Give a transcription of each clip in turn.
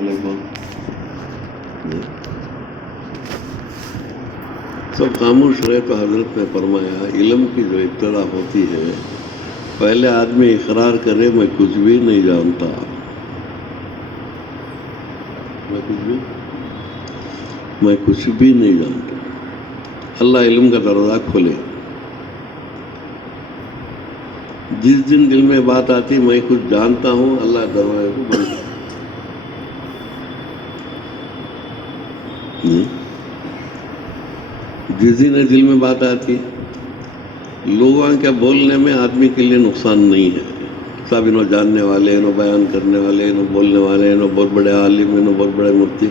علیکم. سب خاموش رہے تو حضرت نے فرمایا علم کی جو ابتدا ہوتی ہے پہلے آدمی اقرار کرے میں کچھ بھی نہیں جانتا، میں کچھ بھی نہیں جانتا. اللہ علم کا دروازہ کھولے. جس دن دل میں بات آتی میں کچھ جانتا ہوں، اللہ دروازے کو بند کر. جس دن دل میں بات آتی، لوگوں کے بولنے میں آدمی کے لیے نقصان نہیں ہے. سب انہوں جاننے والے، انہوں بیان کرنے والے، انہوں بولنے والے، انہوں بہت بڑے عالم، انہوں بہت بڑے مفتی،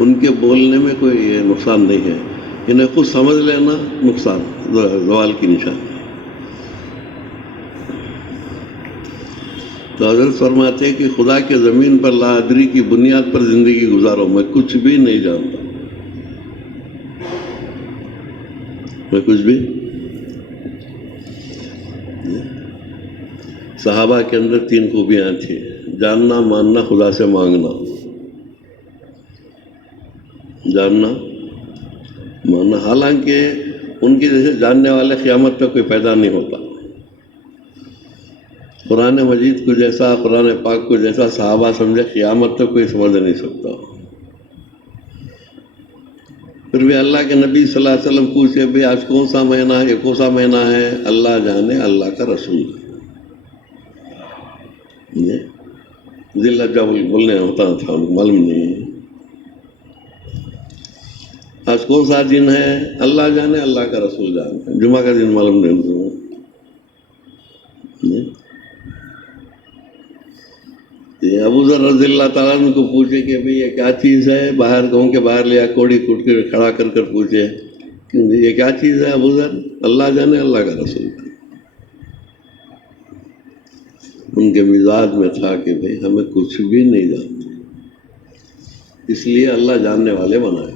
ان کے بولنے میں کوئی نقصان نہیں ہے. انہیں خود سمجھ لینا نقصان، زوال کی نشانی. تو حضرت فرماتے ہیں کہ خدا کے زمین پر لا ادری کی بنیاد پر زندگی گزارو، میں کچھ بھی نہیں جانتا، میں کچھ بھی. صحابہ کے اندر 3 خوبیاں تھیں: جاننا، ماننا، خدا سے مانگنا. جاننا، ماننا. حالانکہ ان کے جیسے جاننے والے قیامت تک کوئی پیدا نہیں ہوتا. قرآن مجید کو جیسا، قرآن پاک کو جیسا صحابہ سمجھے، قیامت تک کوئی سمجھ نہیں سکتا. پھر بھی اللہ کے نبی صلی اللہ علیہ وسلم پوچھے بھی آج کون سا مہینہ ہے، یہ کون سا مہینہ ہے؟ اللہ جانے، اللہ کا رسول ہے. ذی الحجہ بولنے ہوتا تھا، معلوم نہیں. آج کون سا دن ہے؟ اللہ جانے، اللہ کا رسول جانے. جمعہ کا دن معلوم نہیں. ابو ذر رضی اللہ تعالیٰ عنہ کو پوچھے کہ بھئی یہ کیا چیز ہے؟ باہر گاؤں کے باہر لیا، کوڑی کوٹ کے کھڑا کر کر پوچھے کہ یہ کیا چیز ہے ابو ذر؟ اللہ جانے، اللہ کا رسول. ان کے مزاج میں تھا کہ بھئی ہمیں کچھ بھی نہیں جانتے، اس لیے اللہ جاننے والے بنائے.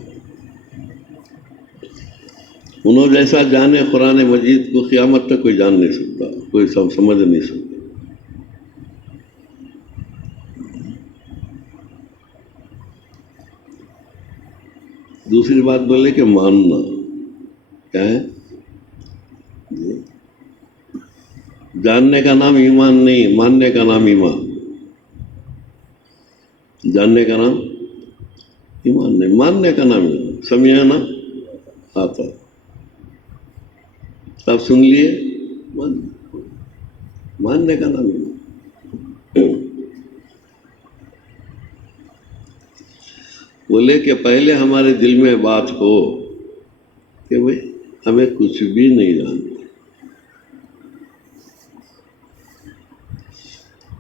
انہوں جیسا جانے قرآن مجید کو قیامت تک کوئی جان نہیں سکتا، کوئی سمجھ نہیں سکتا. دوسری بات بولے کہ ماننا کیا ہے؟ جاننے کا نام ایمان نہیں، ماننے کا نام ایمان. جاننے کا نام ایمان نہیں، ماننے کا نام ایمان. سمجھانا آتا، آپ سن لیے، ماننے کا نام ایمان. بولے کہ پہلے ہمارے دل میں بات ہو کہ بھئی ہمیں کچھ بھی نہیں جانتے.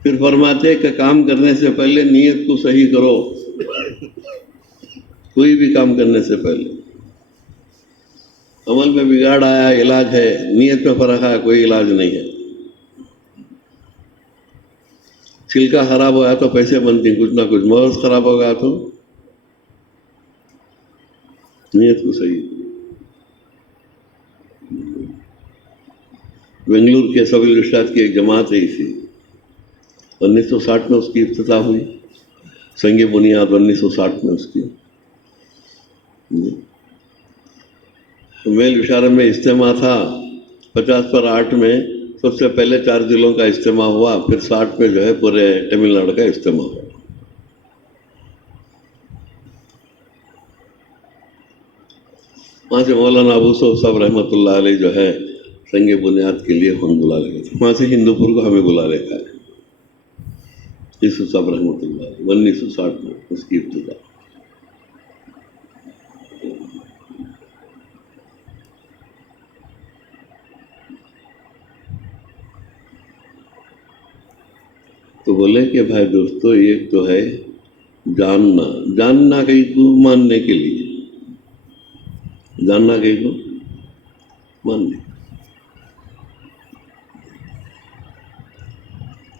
پھر فرماتے کہ کام کرنے سے پہلے نیت کو صحیح کرو. کوئی بھی کام کرنے سے پہلے عمل میں بگاڑ آیا، علاج ہے. نیت میں فرق آیا، کوئی علاج نہیں ہے. چھلکا خراب ہوا تو پیسے بنتی، کچھ نہ کچھ. مغز خراب ہو گیا تو نیت کو صحیح. بنگلور کے سب ارشاد کی ایک جماعت رہی تھی، 1960 میں اس کی افتتاح ہوئی. سنگ بنیاد 1960 میں اس کی. میل اشارہ میں اجتماع تھا. 50 پر 8 میں سب سے پہلے 4 ضلعوں کا اجتماع ہوا، پھر 60 میں جو ہے پورے تمل ناڈو کا اجتماع ہوا. وہاں سے مولانا ابو صاحب رحمۃ اللہ علیہ جو ہے سنگ بنیاد کے لیے ہم بلا لے گئے. وہاں سے ہندوپور کو ہمیں بلا لے گئے. یوسف صاحب رحمۃ اللہ علیہ 1960 میں اس کی ابتدا. تو بولے کہ بھائی دوستو، ایک تو ہے جاننا، جاننا کہیں کو ماننے کے لیے، جاننا کہیں کو ماننے.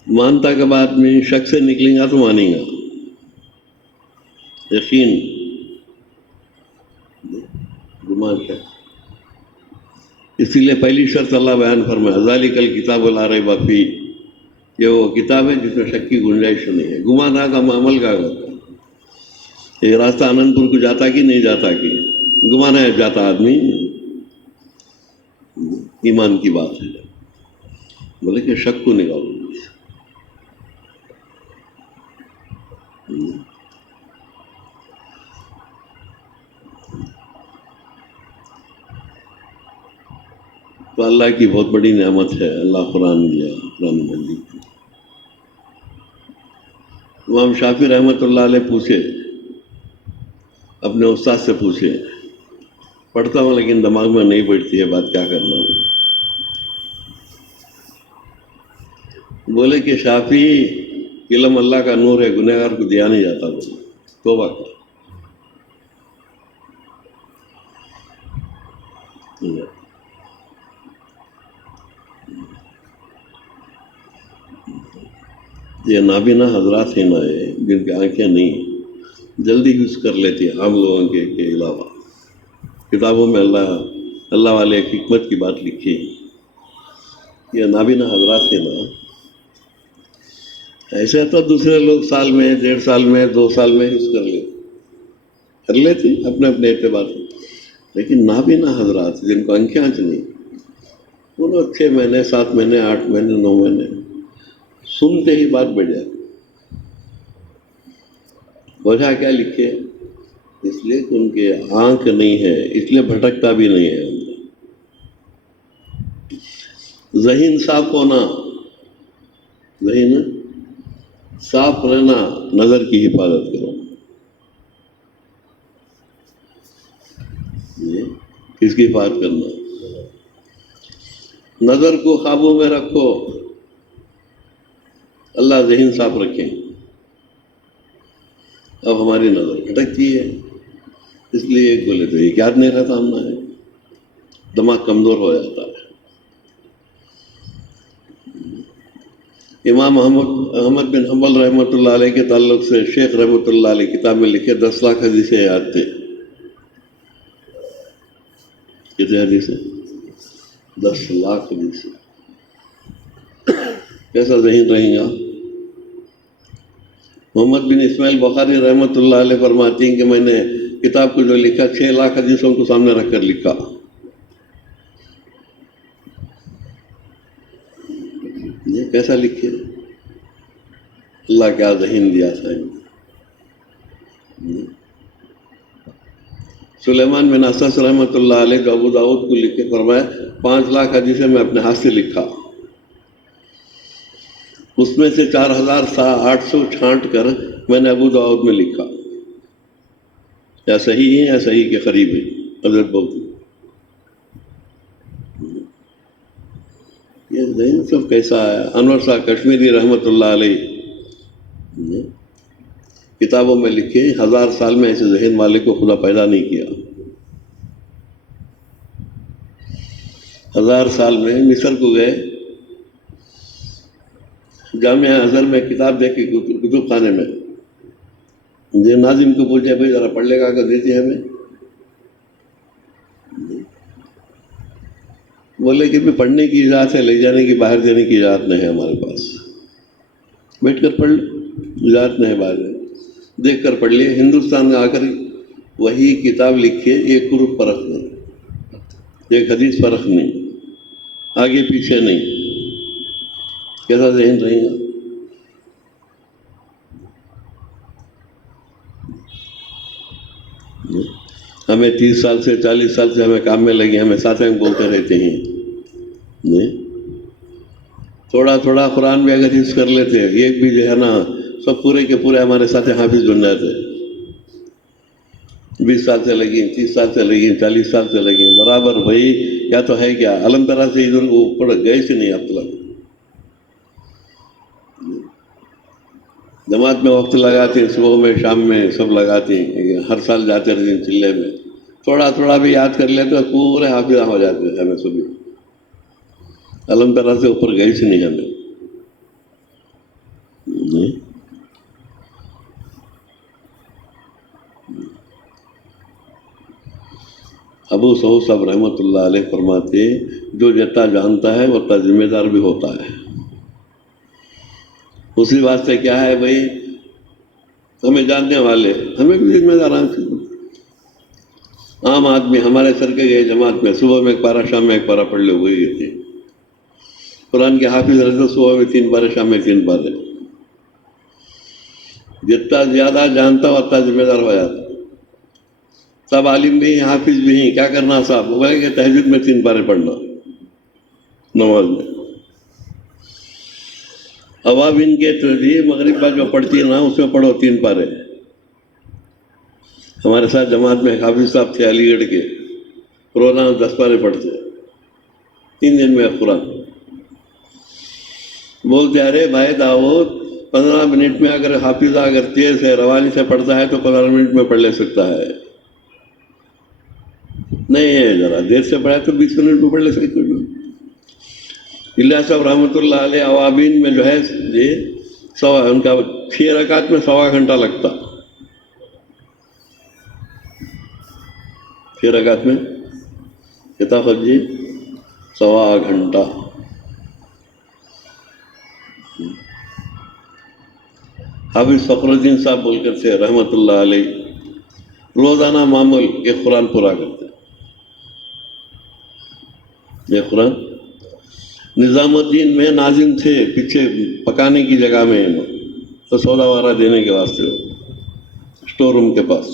مانتا کب آدمی شک سے نکلیں گا تو مانیں گا. یقین، گمان شک. اسی لیے پہلی شرط اللہ بیان فرمایا ذالک الکتاب لا ریب فیہ، یہ وہ کتاب ہے جس میں شک کی گنجائش نہیں ہے. گمان کا عمل کا ہوتا ہے. یہ راستہ آنند پور کو جاتا کہ نہیں جاتا کہ گمانا ہے جاتا آدمی، ایمان کی بات ہے. بولے کہ شک کو نکالو. تو اللہ کی بہت بڑی نعمت ہے، اللہ قرآن دیا، قرآن مجید. امام شافعی رحمۃ اللہ علیہ پوچھے، اپنے استاد سے پوچھے، پڑھتا ہوں لیکن دماغ میں نہیں بیٹھتی ہے بات، کیا کرنا ہوں؟ بولے کہ شافعی علم اللہ کا نور ہے، گنہگار کو دیا نہیں جاتا. بولے توبہ کر. یہ نابینا حضرات ہیں نا، جن کی آنکھیں نہیں، جلدی یوز کر لیتی ہیں عام لوگوں کے علاوہ. کتابوں میں اللہ والے ایک حکمت کی بات لکھی. یہ نابینا حضرات ہیں نا، ایسے تو دوسرے لوگ سال میں، 1.5 سال میں، 2 سال میں یوز کر لیتے اپنے اپنے اعتبار سے. لیکن نابینا حضرات جن کو آنکھیں نہیں، وہ 6 مہینے، 7 مہینے، 8 مہینے، 9 مہینے سنتے ہی بات بڑھ جاتی. وجہ کیا لکھے؟ اس لیے کہ ان کے آنکھ نہیں ہے، اس لیے بھٹکتا بھی نہیں ہے. ذہن صاف ہونا، ذہن صاف رہنا، نظر کی حفاظت کرو. کس کی حفاظت کرنا؟ نظر کو قابو میں رکھو، اللہ ذہن صاف رکھیں. اب ہماری نظر بھٹکتی ہے، اس لیے ایک بولے تو ایک یاد نہیں رہتا، ہم ہے دماغ کمزور ہو جاتا ہے. امام احمد بن حنبل رحمۃ اللہ علیہ کے تعلق سے شیخ رحمۃ اللہ علیہ کتاب میں لکھے 10 لاکھ حدیثیں یاد تھے. کتنے حدیثیں؟ 10 لاکھ حدیثیں. کیسا ذہن رہیں گا؟ محمد بن اسماعیل بخاری رحمۃ اللہ علیہ فرماتی ہیں کہ میں نے کتاب کو جو لکھا 6 لاکھ حدیثوں کو سامنے رکھ کر لکھا. یہ کیسا لکھے؟ اللہ کیا ذہن دیا تھا. سلیمان بن اسس رحمۃ اللہ علیہ جو ابو داؤد کو لکھے فرمایا 5 لاکھ حدیثیں میں اپنے ہاتھ سے لکھا، اس میں سے 4800 چھانٹ کر میں نے ابو داؤد میں لکھا. یا صحیح ہے یا صحیح کے قریب ہے. حضرت بہت یہ ذہن سب کیسا ہے. انور شاہ کشمیری رحمۃ اللہ علیہ کتابوں میں لکھے 1000 سال میں ایسے ذہن والے کو خدا پیدا نہیں کیا. 1000 سال میں مصر کو گئے، جامعہ ازہر میں کتاب دیکھی کتب خانے میں، یہ ناظم کو پوچھے بھائی ذرا پڑھ لے گا کر دیتی ہے ہمیں. بولے کہ پڑھنے کی اجازت ہے، لے جانے کی، باہر جانے کی اجازت نہیں ہے ہمارے پاس. بیٹھ کر پڑھ لیں، اجازت نہیں ہے باہر جانے. دیکھ کر پڑھ لیے. ہندوستان میں آ کر وہی کتاب لکھیے، ایک حرف فرق نہیں، ایک حدیث فرق نہیں، آگے پیچھے نہیں. کیسا ذہن رہے گا؟ ہمیں 30 سال سے 40 سال سے ہمیں کام میں لگے، ہمیں ساتھ میں بولتے رہتے ہیں. تھوڑا تھوڑا قرآن بھی اگر حفظ کر لیتے، ایک بھی جو ہے نا سب پورے کے پورے ہمارے ساتھ حافظ بن جاتے. 20 سال سے لگیں، 30 سال سے لگیں، 40 سال سے لگیں، برابر بھائی. یا تو ہے کیا علم طرح سے ادھر اوپر گئے سے نہیں. اب تک جماعت میں وقت لگاتے ہیں، صبح میں شام میں سب لگاتے ہیں، ہر سال جاتے رہتے ہیں چلے میں. تھوڑا تھوڑا بھی یاد کر لیتے پورے حافظ ہو جاتے ہیں. ہمیں سبھی علم طرح سے اوپر گئے سے نہیں ہمیں. ابو سعود صاحب رحمۃ اللہ علیہ فرماتے جو جتنا جانتا ہے وہ اتنا ذمہ دار بھی ہوتا ہے. اسی واسطے کیا ہے بھائی، ہمیں جاننے والے، ہمیں بھی ذمہ داران سے عام آدمی ہمارے سر کے گئے جماعت میں، صبح میں ایک پارہ شام میں ایک پارہ پڑھ لے ہوئے گئے تھے. قرآن کے حافظ رہتے صبح میں 3 پارے شام میں 3 پارے. جتنا زیادہ جانتا ہو اتنا ذمہ دار ہو جاتا. سب عالم بھی ہیں، حافظ بھی ہیں، کیا کرنا صاحب؟ وہ بولے کہ تہجد میں 3 پارے پڑھنا نماز میں. عوامین کے ترجیح مغرب کا جو پڑھتی ہے نا اس میں پڑھو 3 پارے. ہمارے ساتھ جماعت میں حافظ صاحب تھے علی گڑھ کے، روزانہ 10 پارے پڑھتے 3 دن میں قرآن. بولتے ارے بھائی داؤد 15 منٹ میں اگر حافظہ اگر تیز ہے روانی سے پڑھتا ہے تو 15 منٹ میں پڑھ لے سکتا ہے. نہیں ہے ذرا دیر سے پڑھا تو 20 منٹ میں پڑھ لے سکتے. الیاس صاحب رحمۃ اللہ علیہ عوامین میں جو ہے یہ ان کا 6 رکعت میں 1.25 گھنٹہ لگتا. 6 رکعت میں کتاب جی 1.25 گھنٹہ. حافظ فخر الدین صاحب بول کر تھے رحمۃ اللہ علیہ، روزانہ معمول ایک قرآن پورا کرتے. یہ قرآن نظام الدین میں ناظم تھے، پیچھے پکانے کی جگہ میں تو سودا وارہ دینے کے واسطے اسٹور روم کے پاس،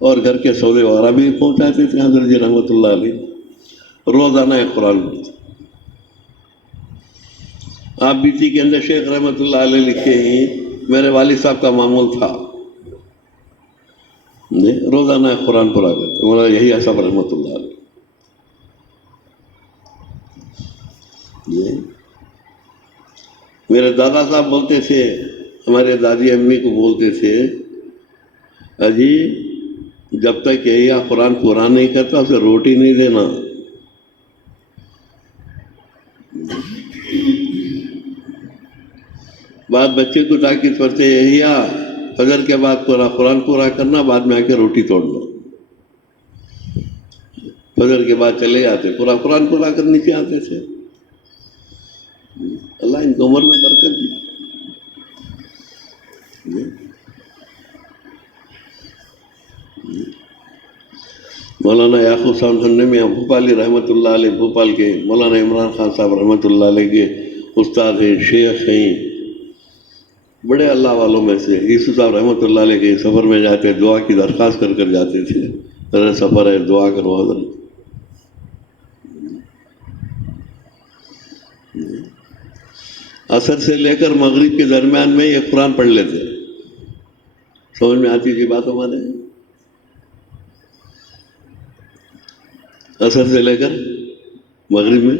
اور گھر کے سودے وارہ بھی پہنچاتے تھے حضرت جی رحمۃ اللہ علیہ. روزانہ ایک قرآن پڑھتے. آپ بیتی کے اندر شیخ رحمۃ اللہ علیہ لکھے ہیں میرے والد صاحب کا معمول تھا روزانہ ایک قرآن پورا کرتے. مولانا یہی صاحب رحمۃ اللہ علیہ. میرے دادا صاحب بولتے تھے، ہمارے دادی امی کو بولتے تھے اجی جب تک یہی قرآن پورا نہیں کرتا اسے روٹی نہیں دینا. بعد بچے کو تاکید کرتے یہی فجر کے بعد پورا قرآن پورا کرنا، بعد میں آ کے روٹی توڑنا. فجر کے بعد چلے جاتے، پورا قرآن پورا کر نیچے آتے تھے. اللہ ان کو عمر میں برکت دی. مولانا یعقوب صاحب خنمی بھوپالی رحمۃ اللہ علیہ، بھوپال کے مولانا عمران خان صاحب رحمۃ اللہ علیہ کے استاد ہیں، شیخ ہیں، بڑے اللہ والوں میں سے. یوسف صاحب رحمۃ اللہ علیہ کے سفر میں جاتے دعا کی درخواست کر کر جاتے تھے، ارے سفر ہے دعا کرو حضرت. عصر سے لے کر مغرب کے درمیان میں یہ قرآن پڑھ لیتے. سمجھ میں آتی تھی بات ہمارے؟ عصر سے لے کر مغرب میں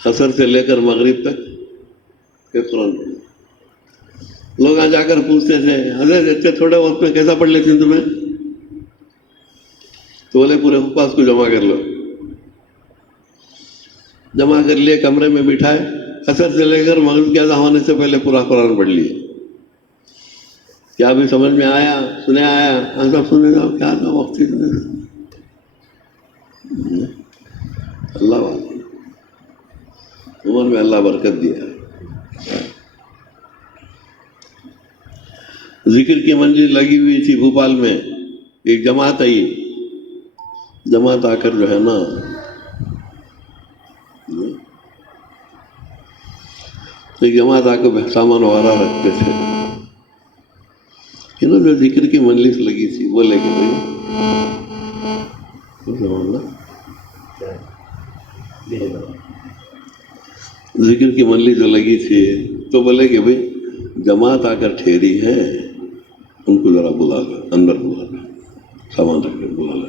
عصر سے لے کر مغرب تک یہ قرآن پڑھ. لوگ آ جا کر پوچھتے تھے حضرت اتنے تھوڑے وقت میں کیسا پڑھ لیتے ہیں تمہیں؟ تو بولے پورے حفاظ کو جمع کر لو. جمع کر لیے، کمرے میں بٹھائے، عصر سے لے کر مغرب کے اذان ہونے سے پہلے پورا قرآن پڑھ لیے. کیا بھی سمجھ میں آیا؟ سنے آیا؟ ہم سب سنے گا کیا تھا وقت. اللہ والا عمر میں اللہ برکت دیا. ذکر کی منزل لگی ہوئی تھی بھوپال میں. ایک جماعت آئی، جماعت آ کر جو ہے نا ایک جماعت آ کر سامان وغیرہ رکھتے تھے. جو ذکر کی مجلس لگی تھی وہ لے کے بھائی ذکر کی مجلس جو لگی تھی تو بولے کہ بھائی جماعت آ کر ٹھہری ہے، ان کو ذرا بلا لو، اندر بلا لو، سامان رکھ کر بلا لو،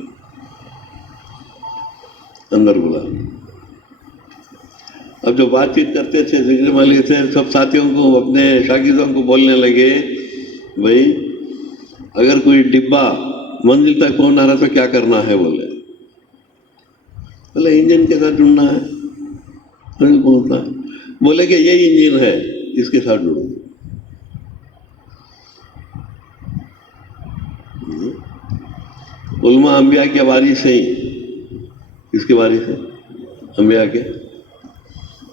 اندر بلا لو. اب جو بات چیت کرتے تھے ذکر مجلس سے سب ساتھیوں کو اپنے شاگردوں کو بولنے لگے بھائی اگر کوئی ڈبہ منزل تک پہنچنا رہا تو کیا کرنا ہے؟ بولے انجن کے ساتھ جڑنا ہے. پہنچنا ہے، بولے کہ یہی انجن ہے اس کے ساتھ جڑو. علماء انبیاء کے وارث ہیں، اس کے وارث ہیں انبیاء کے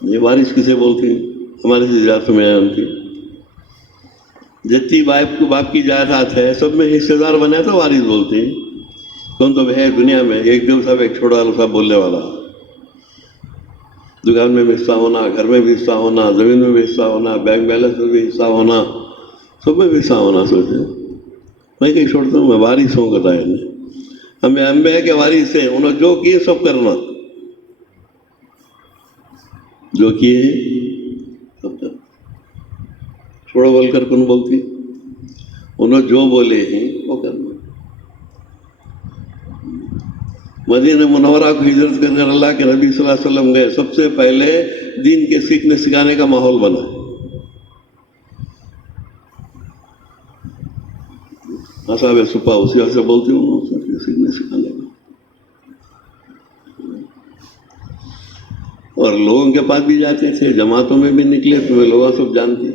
یہ وارث کسے بولتے ہیں؟ ہمارے سے زیادہ میں ان کی جتنی باپ کی جائیداد ہے سب میں حصے دار بنا تو وارث بولتے ہیں. کون تو ہے دنیا میں ایک دو صاحب ایک چھوڑا صاحب بولنے والا. دکان میں بھی حصہ ہونا, گھر میں بھی حصہ ہونا, زمین میں بھی حصہ ہونا, بینک بیلنس میں بھی حصہ ہونا, سب میں بھی حصہ ہونا. سوچے میں کہیں چھوڑتا ہوں, میں وارث ہوں گا. ہمیں انبیاء کے وارث ہیں, انہوں نے جو کیے سب کرنا, جو کیے سب کرنا. چھوڑو بول کر کون بولتی, انہوں جو بولے ہیں وہ کرنا. مدینہ منورہ کو ہجرت کر کر اللہ کے نبی صلی اللہ علیہ وسلم گئے, سب سے پہلے دین کے سیکھنے سکھانے کا ماحول بنا. اصحاب صفا اسی وجہ سے بولتی ہوں سیکھنے سکھانے کا. اور لوگوں کے پاس بھی جاتے تھے, جماعتوں میں بھی نکلے, تمہیں لوگ سب جانتے.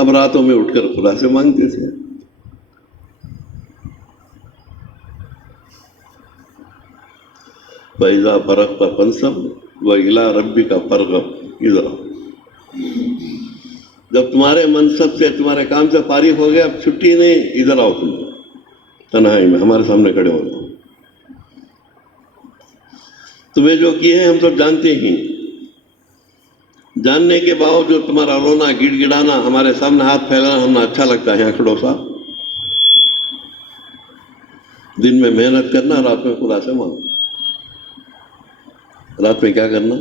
اب راتوں میں اٹھ کر خدا سے مانگتے تھے. فَإِذَا فَرَغْتَ فَانْصَبْ وَإِلَىٰ رَبِّكَ فَارْغَب. ادھر جب تمہارے منصب سے تمہارے کام سے فارغ ہو گئے, اب چھٹی نہیں, ادھر آؤ تم تنہائی میں ہمارے سامنے کھڑے ہو جاؤ. تمہیں جو کیے ہیں ہم سب جانتے ہیں. جاننے کے باوجود تمہارا رونا گڑ گڑانا, ہمارے سامنے ہاتھ پھیلانا ہمیں اچھا لگتا ہے. یہاں کھڑو صاحب, دن میں محنت کرنا, رات میں خدا سے مانگنا. رات میں کیا کرنا؟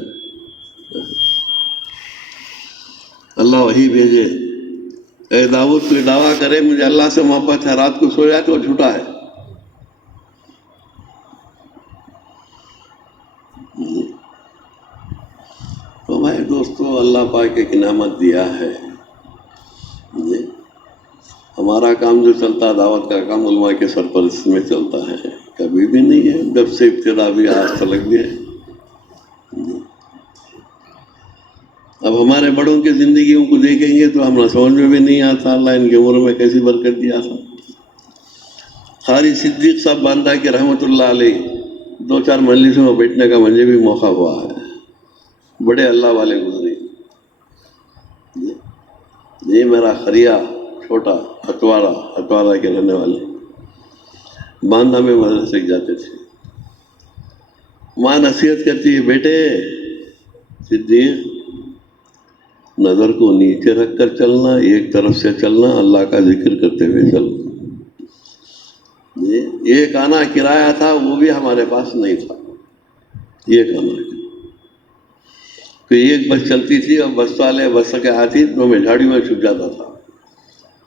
اللہ وہی بھیجے. اے داؤد کوئی دعویٰ کرے مجھے اللہ سے محبت ہے, رات کو سو جائے تو وہ جھوٹا ہے. تو بھائی دوستو, اللہ پاک ایک نعمت دیا ہے. ہمارا کام جو چلتا ہے دعوت کا کام علماء کے سرپرست میں چلتا ہے, کبھی بھی نہیں ہے جب سے ابتدا بھی آج تلک بھی ہے. اب ہمارے بڑوں کی زندگیوں کو دیکھیں گے تو ہمیں سمجھ میں بھی نہیں آتا اللہ ان کی عمر میں کیسی برکت دیا تھا. قاری صدیق صاحب باندھا کے رحمۃ اللہ علیہ 2-4 مجلسوں میں بیٹھنے کا مجھے بھی موقع ہوا ہے. بڑے اللہ والے گزرے. یہ میرا خریا چھوٹا ہتوارا کے رہنے والے باندھا میں مدرسے جاتے تھے. ماں نصیحت کرتی ہے, بیٹے صدیق نظر کو نیچے رکھ کر چلنا, ایک طرف سے چلنا, اللہ کا ذکر کرتے ہوئے چلنا. ایک آنا کرایہ تھا وہ بھی ہمارے پاس نہیں تھا. ایک آنا کہ ایک بس چلتی تھی اور بس والے بس کے آتی تو میں جھاڑیوں میں چھپ جاتا تھا.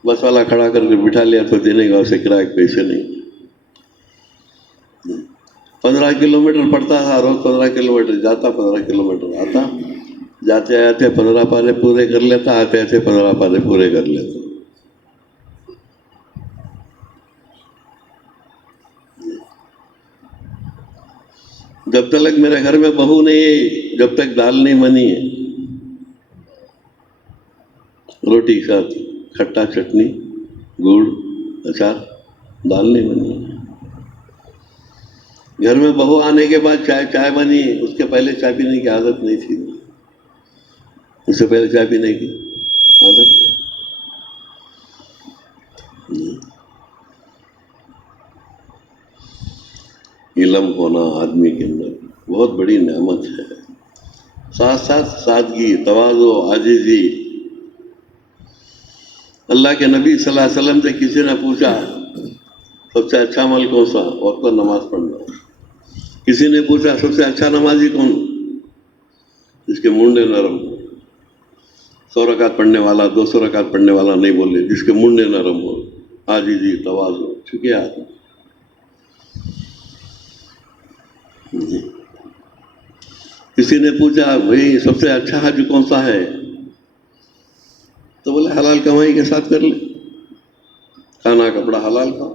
بس والا کھڑا کر کے بٹھا لیا تو دینے کا اسے کرایہ کے پیسے نہیں. 15 کلومیٹر پڑتا تھا روز, 15 کلومیٹر جاتا, 15 کلومیٹر آتا. جاتے آتے 15 پارے پورے کر لیتا, آتے آتے 15 پارے پورے کر لیتا. جب تک میرے گھر میں بہو نہیں ہے, جب تک دال نہیں بنی ہے, روٹی کے ساتھ کھٹا چٹنی گڑ اچار, دال نہیں بنی ہے. گھر میں بہو آنے کے بعد چائے بنی, اس کے پہلے چائے پینے کی عادت نہیں تھی. اس سے پہلے چائے پینے کی عادت. علم ہونا آدمی کے اندر بہت بڑی نعمت ہے. ساتھ ساتھ سادگی, تواضع, عاجزی. اللہ کے نبی صلی اللہ علیہ وسلم سے کسی نے پوچھا سب سے اچھا عمل کون سا؟ وقت پر نماز پڑھنا. کسی نے پوچھا سب سے اچھا نمازی کون؟ جس کے منڈے نرم ہو. 100 رکعت پڑھنے والا 200 رکعت پڑھنے والا نہیں بولے, جس کے منڈے نرم ہو, عاجزی, تواضع, چکے آدمی. کسی نے پوچھا بھائی سب سے اچھا حج کون سا ہے؟ تو بولے حلال کمائی کے ساتھ کر لے, کھانا کپڑا حلال کھاؤ.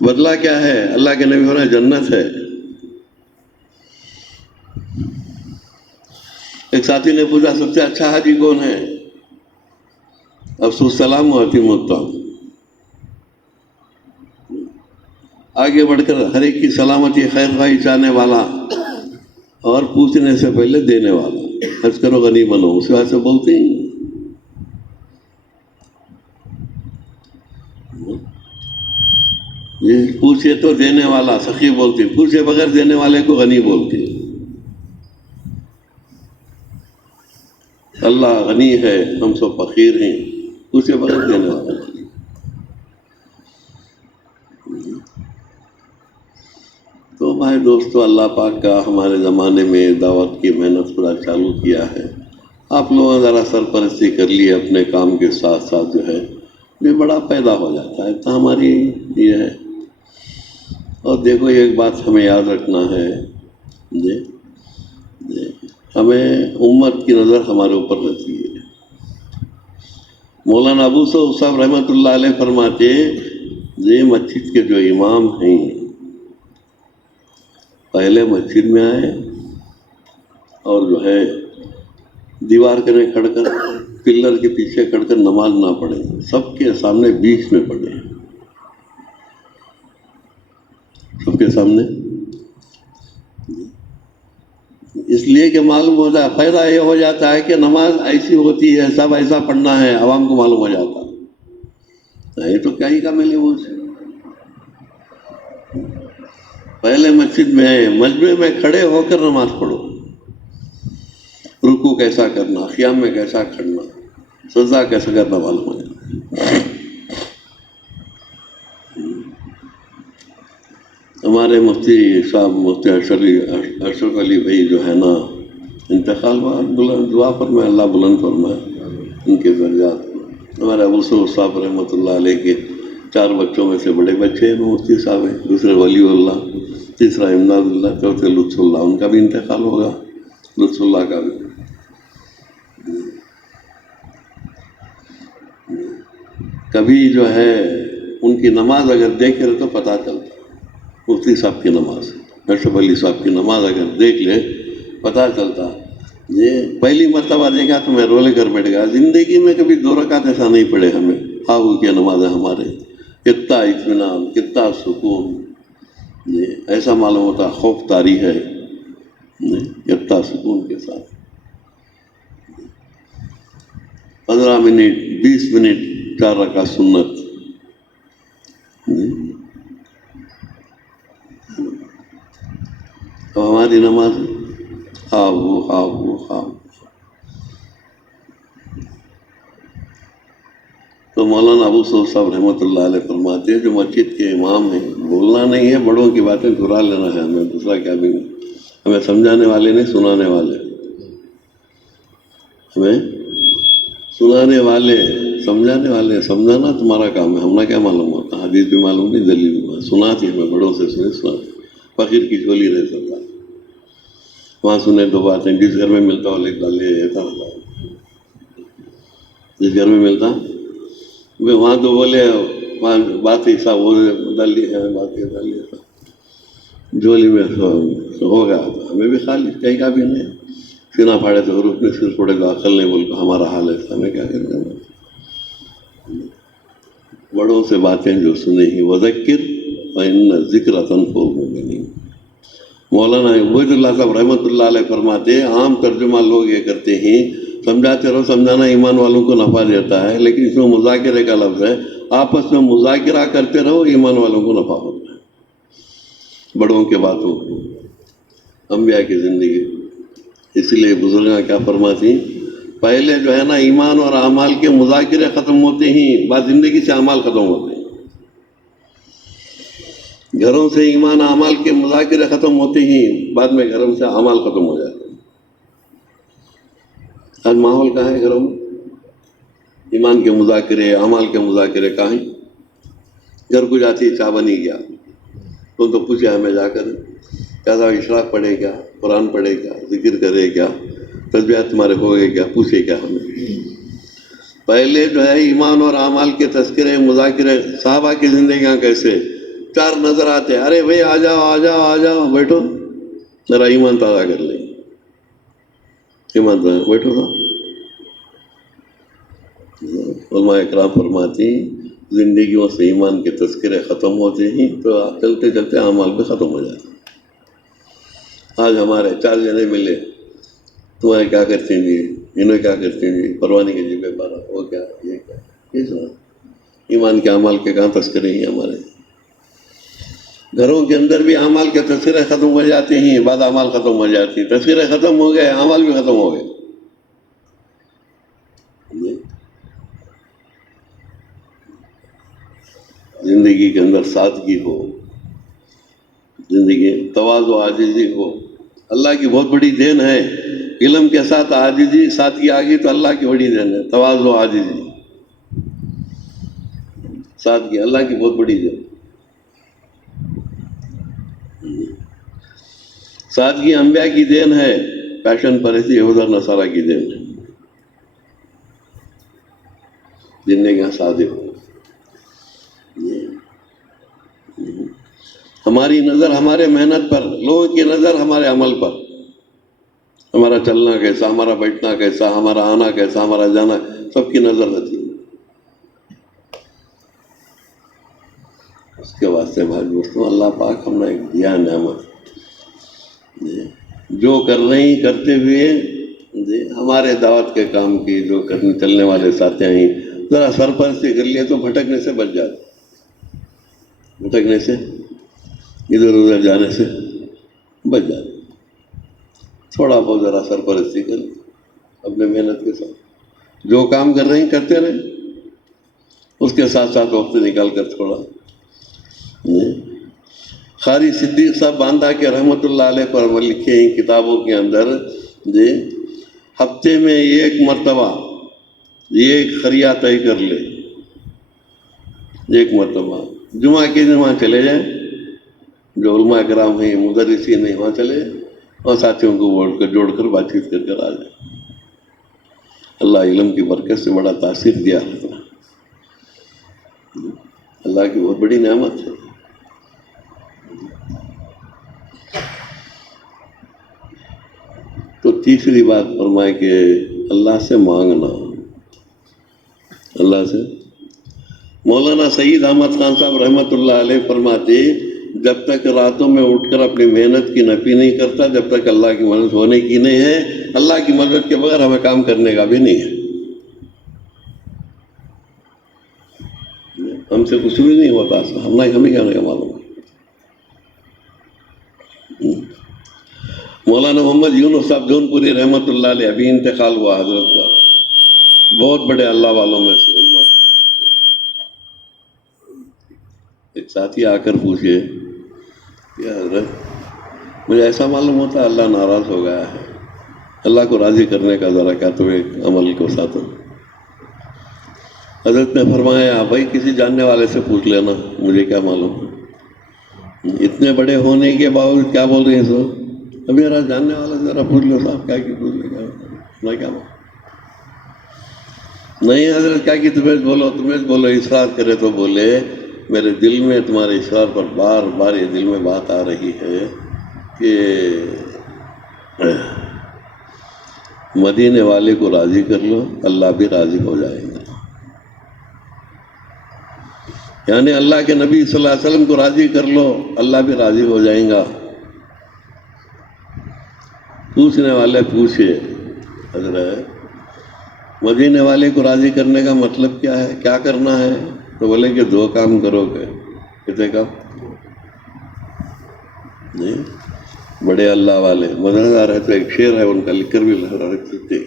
بدلہ کیا ہے؟ اللہ کے نبی ہونا جنت ہے. ایک ساتھی نے پوچھا سب سے اچھا حاجی کون ہے؟ افسوس سلام و حتیم الطعام. آگے بڑھ کر ہر ایک کی سلامتی خیر خواہی چاہنے والا اور پوچھنے سے پہلے دینے والا، حج کرو غنی بنو، اس وجہ سے بولتے ہیں یہ پوچھے تو دینے والا سخی بولتی، پوچھے بغیر دینے والے کو غنی بولتی۔ اللہ غنی ہے، ہم سب فقیر ہیں، پوچھے بغیر دینے والا۔ تو بھائی دوستو، اللہ پاک کا ہمارے زمانے میں دعوت کی محنت پورا چالو کیا ہے۔ آپ لوگوں نے ذرا سرپرستی کر لی اپنے کام کے ساتھ ساتھ، جو ہے یہ بڑا پیدا ہو جاتا ہے، تو ہماری یہ ہے۔ اور دیکھو ایک بات ہمیں یاد رکھنا ہے، ہمیں امت کی نظر ہمارے اوپر رہتی ہے۔ مولانا ابو سعود صاحب رحمۃ اللہ علیہ فرماتے یہ مسجد کے جو امام ہیں پہلے مسجد میں آئے اور جو ہے دیوار کے کھڑ کر پلر کے پیچھے کھڑ کر نماز نہ پڑھے، سب کے سامنے بیچ میں پڑھے، سب کے سامنے، اس لیے کہ معلوم ہو جائے، فائدہ یہ ہو جاتا ہے کہ نماز ایسی ہوتی ہے، سب ایسا پڑھنا ہے، عوام کو معلوم ہو جاتا نہیں تو کیا ہی کا ملے وہ سے۔ پہلے مسجد میں آئے، مجمع میں کھڑے ہو کر نماز پڑھو، رکوع کیسا کرنا، قیام میں کیسا کھڑنا، سجدہ کیسا کرنا معلوم ہو جاتا۔ ہمارے مفتی صاحب مفتی اشرف علی بھائی جو ہے نا، انتقال ہوا، بلند دعا فرمائے، اللہ بلند فرمائے ان کے درجات۔ ہمارے ابو سعود صاحب رحمۃ اللہ علیہ کے 4 بچوں میں سے بڑے بچے ہیں مفتی صاحب ہیں، دوسرے ولی اللہ، تیسرا امداد اللہ، چوتھے لطف اللہ، ان کا بھی انتقال ہوگا، لطف اللہ کا بھی۔ کبھی جو ہے ان کی نماز اگر دیکھ لے تو پتہ چلتا، مفتی صاحب کی نماز، اشرف علی صاحب کی نماز اگر دیکھ لے پتہ چلتا۔ یہ پہلی مرتبہ دیکھا تو میں رولے کر بیٹھ گیا، زندگی میں کبھی 2 رکعت ایسا نہیں پڑھے ہمیں، خواہو کی نماز ہے ہمارے، کتنا اطمینان، کتنا سکون، ایسا معلوم ہوتا خوف طاری ہے، کتنا سکون کے ساتھ 15 منٹ 20 منٹ 4 رکعت سنت۔ تو ہماری نماز خواب۔ تو مولانا ابو سعود صاحب رحمۃ اللہ علیہ فرماتے ہیں جو مسجد کے امام ہیں، بولنا نہیں ہے، بڑوں کی باتیں چرا لینا ہے ہمیں، دوسرا کیا بھی نہیں، ہمیں سمجھانے والے نہیں، سنانے والے، ہمیں سنانے والے، سمجھانے والے، سمجھانا تمہارا کام ہے، ہمیں کیا معلوم ہوتا، حدیث بھی معلوم نہیں، دلیل بھی معلوم، سناتی ہمیں بڑوں سے سنا، فقیر کی جھولی رہ سکتا، وہاں سنے 2 باتیں، جس گھر میں ملتا ہو لکھ ڈالیے، ایسا ہوتا ہے، جس گھر میں ملتا وہاں تو بولے وہاں بات ہی صاحب وہ ڈالی ہے، بات یہ ڈالی ہے، جھولی میں ہوگا، ہمیں بھی خالی کہیں کا بھی نہیں، سینا پھاڑے تو حروف میں سر پڑے گا، عقل نہیں بول کر ہمارا حال ہے، ہمیں کیا کرنا ہے۔ بڑوں سے باتیں جو سنے ہی، وذکر فإن ذکر تنفع المؤمنین۔ مولانا عبید اللہ صاحب رحمۃ اللہ علیہ فرماتے ہیں عام ترجمہ لوگ یہ کرتے ہیں، سمجھاتے رہو، سمجھانا ایمان والوں کو نفع دیتا ہے، لیکن اس میں مذاکرے کا لفظ ہے، آپس میں مذاکرہ کرتے رہو، ایمان والوں کو نفع ہوتا ہے، بڑوں کے باتوں کو، انبیاء کی زندگی۔ اس لیے بزرگاں کیا فرماتی، پہلے جو ہے نا ایمان اور اعمال کے مذاکرے ختم ہوتے ہیں، بعد زندگی سے اعمال ختم ہوتے ہیں، گھروں سے ایمان اعمال کے مذاکرے ختم ہوتے ہیں، بعد میں گھروں سے اعمال ختم ہو جاتے ہیں۔ آج ماحول کہاں ہے گھروں میں؟ ایمان کے مذاکرے، اعمال کے مذاکرے کہاں ہیں؟ گھر کو جاتی چاہ بنی گیا تو پوچھے ہمیں جا کر کیا اشراق پڑھے گا، قرآن پڑھے گا، ذکر کرے گا، تسبیحات تمہارے ہوئے کیا، پوچھے کیا ہمیں؟ پہلے جو ہے ایمان اور اعمال کے تذکرے مذاکرے، صحابہ کی زندگیاں کیسے 4 نظر آتے، ارے بھائی آ جاؤ آ جاؤ آ جاؤ، بیٹھو ذرا ایمان تازہ کر لیں، ایمان تازہ بیٹھو تھا۔ علماء اکرام فرماتی زندگیوں سے ایمان کے تذکرے ختم ہوتے ہیں تو چلتے چلتے اعمال بھی ختم ہو جاتے ہیں۔ آج ہمارے 4 جنے ملے، تمہارے کیا کرتے ہیں جی، انہیں کیا کرتے ہیں جی، پروانی کے جی پہ بارہ، وہ کیا، یہ کیا، یہ سنا ایمان کے اعمال کے کہاں تذکرے ہیں ہمارے؟ گھروں کے اندر بھی اعمال کے تذکرے ختم ہو جاتے ہیں، بعد اعمال ختم ہو جاتی ہیں، تذکرے ختم ہو گئے، اعمال بھی ختم ہو گئے۔ زندگی کے اندر سادگی ہو، زندگی تواضع و عاجزی ہو، اللہ کی بہت بڑی دین ہے۔ علم کے ساتھ عاجزی سادگی آ گئی تو اللہ کی بڑی دین ہے۔ تواضع و عاجزی، سادگی اللہ کی بہت بڑی دین۔ سادگی انبیاء کی دین ہے، پیشن پرستی یہود اور نصارہ کی دین ہے۔ زندگی صادق ہو، ہماری نظر ہمارے محنت پر، لوگوں کی نظر ہمارے عمل پر، ہمارا چلنا کیسا، ہمارا بیٹھنا کیسا، ہمارا آنا کیسا، ہمارا جانا، سب کی نظر رہتی ہے۔ اس کے واسطے بھائی دوستوں، اللہ پاک ہم نے ایک دیا نعمت، جو کر رہے ہیں کرتے ہوئے ہمارے دعوت کے کام کی جو کرنے چلنے والے ساتھی ہیں، ذرا سرپرستی کر لیے تو بھٹکنے سے بچ جاتے، بھٹکنے سے، ادھر ادھر جانے سے بچ جاتے۔ تھوڑا بہت ذرا سرپرستی کر لیں اپنے محنت کے ساتھ، جو کام کر رہے ہیں کرتے رہیں، اس کے ساتھ ساتھ وقت نکال کر تھوڑا۔ قاری صدیق صاحب باندھا کے رحمۃ اللہ علیہ پر لکھے ہیں کتابوں کے اندر، ہفتے میں 1 مرتبہ ایک خریہ طے کر لے، 1 مرتبہ جمعہ کے دن وہاں چلے جائیں، جو علماء کرام ہیں مدرسین ہیں وہاں چلے جائیں، اور ساتھیوں کو جوڑ کر بات چیت کر کر آ جائیں۔ اللہ علم کی برکت سے بڑا تاثیر دیا ہے، اللہ کی بہت بڑی نعمت ہے۔ تو تیسری بات فرمائے کہ اللہ سے مانگنا، اللہ سے۔ مولانا سعید احمد خان صاحب رحمۃ اللہ علیہ فرماتے، جب تک راتوں میں اٹھ کر اپنی محنت کی نفی نہیں کرتا، جب تک اللہ کی مدد ہونے کی نہیں ہے، اللہ کی مدد کے بغیر ہمیں کام کرنے کا بھی نہیں ہے۔ ہم سے کچھ بھی نہیں ہوتا، ہمیں کیا نہیں معلوم۔ مولانا محمد یونس صاحب جون پوری رحمۃ اللہ علیہ، ابھی انتقال ہوا حضرت کا، بہت بڑے اللہ والوں میں سے علماء۔ ایک ساتھی آ کر پوچھے کہ حضرت مجھے ایسا معلوم ہوتا ہے اللہ ناراض ہو گیا ہے، اللہ کو راضی کرنے کا ذرا کیا تو ایک عمل کو ساتھ۔ حضرت نے فرمایا بھائی کسی جاننے والے سے پوچھ لینا، مجھے کیا معلوم۔ اتنے بڑے ہونے کے باوجود کیا بول رہے ہیں سو، ابھی ذرا جاننے والا ذرا پوچھ لو صاحب، کیا کی پوچھ لے گا، میں کیا بول نہیں حضرت کیا کی تمہیں بولو، اصرار کرے تو بولے میرے دل میں تمہارے اصرار پر بار بار یہ دل میں بات آ رہی ہے کہ مدینے والے کو راضی کر لو، اللہ بھی راضی ہو جائے گا۔ یعنی اللہ کے نبی صلی اللہ علیہ وسلم کو راضی کر لو، اللہ بھی راضی ہو جائیں گا۔ پوچھنے والے پوچھے حضرت مدینے والے کو راضی کرنے کا مطلب کیا ہے، کیا کرنا ہے؟ تو بولے کہ 2 کام کرو گے۔ کتنے کام؟ نہیں، بڑے اللہ والے مددگار ہے، تو ایک شعر ہے ان کا، لکھ کر بھی رکھ سکتے۔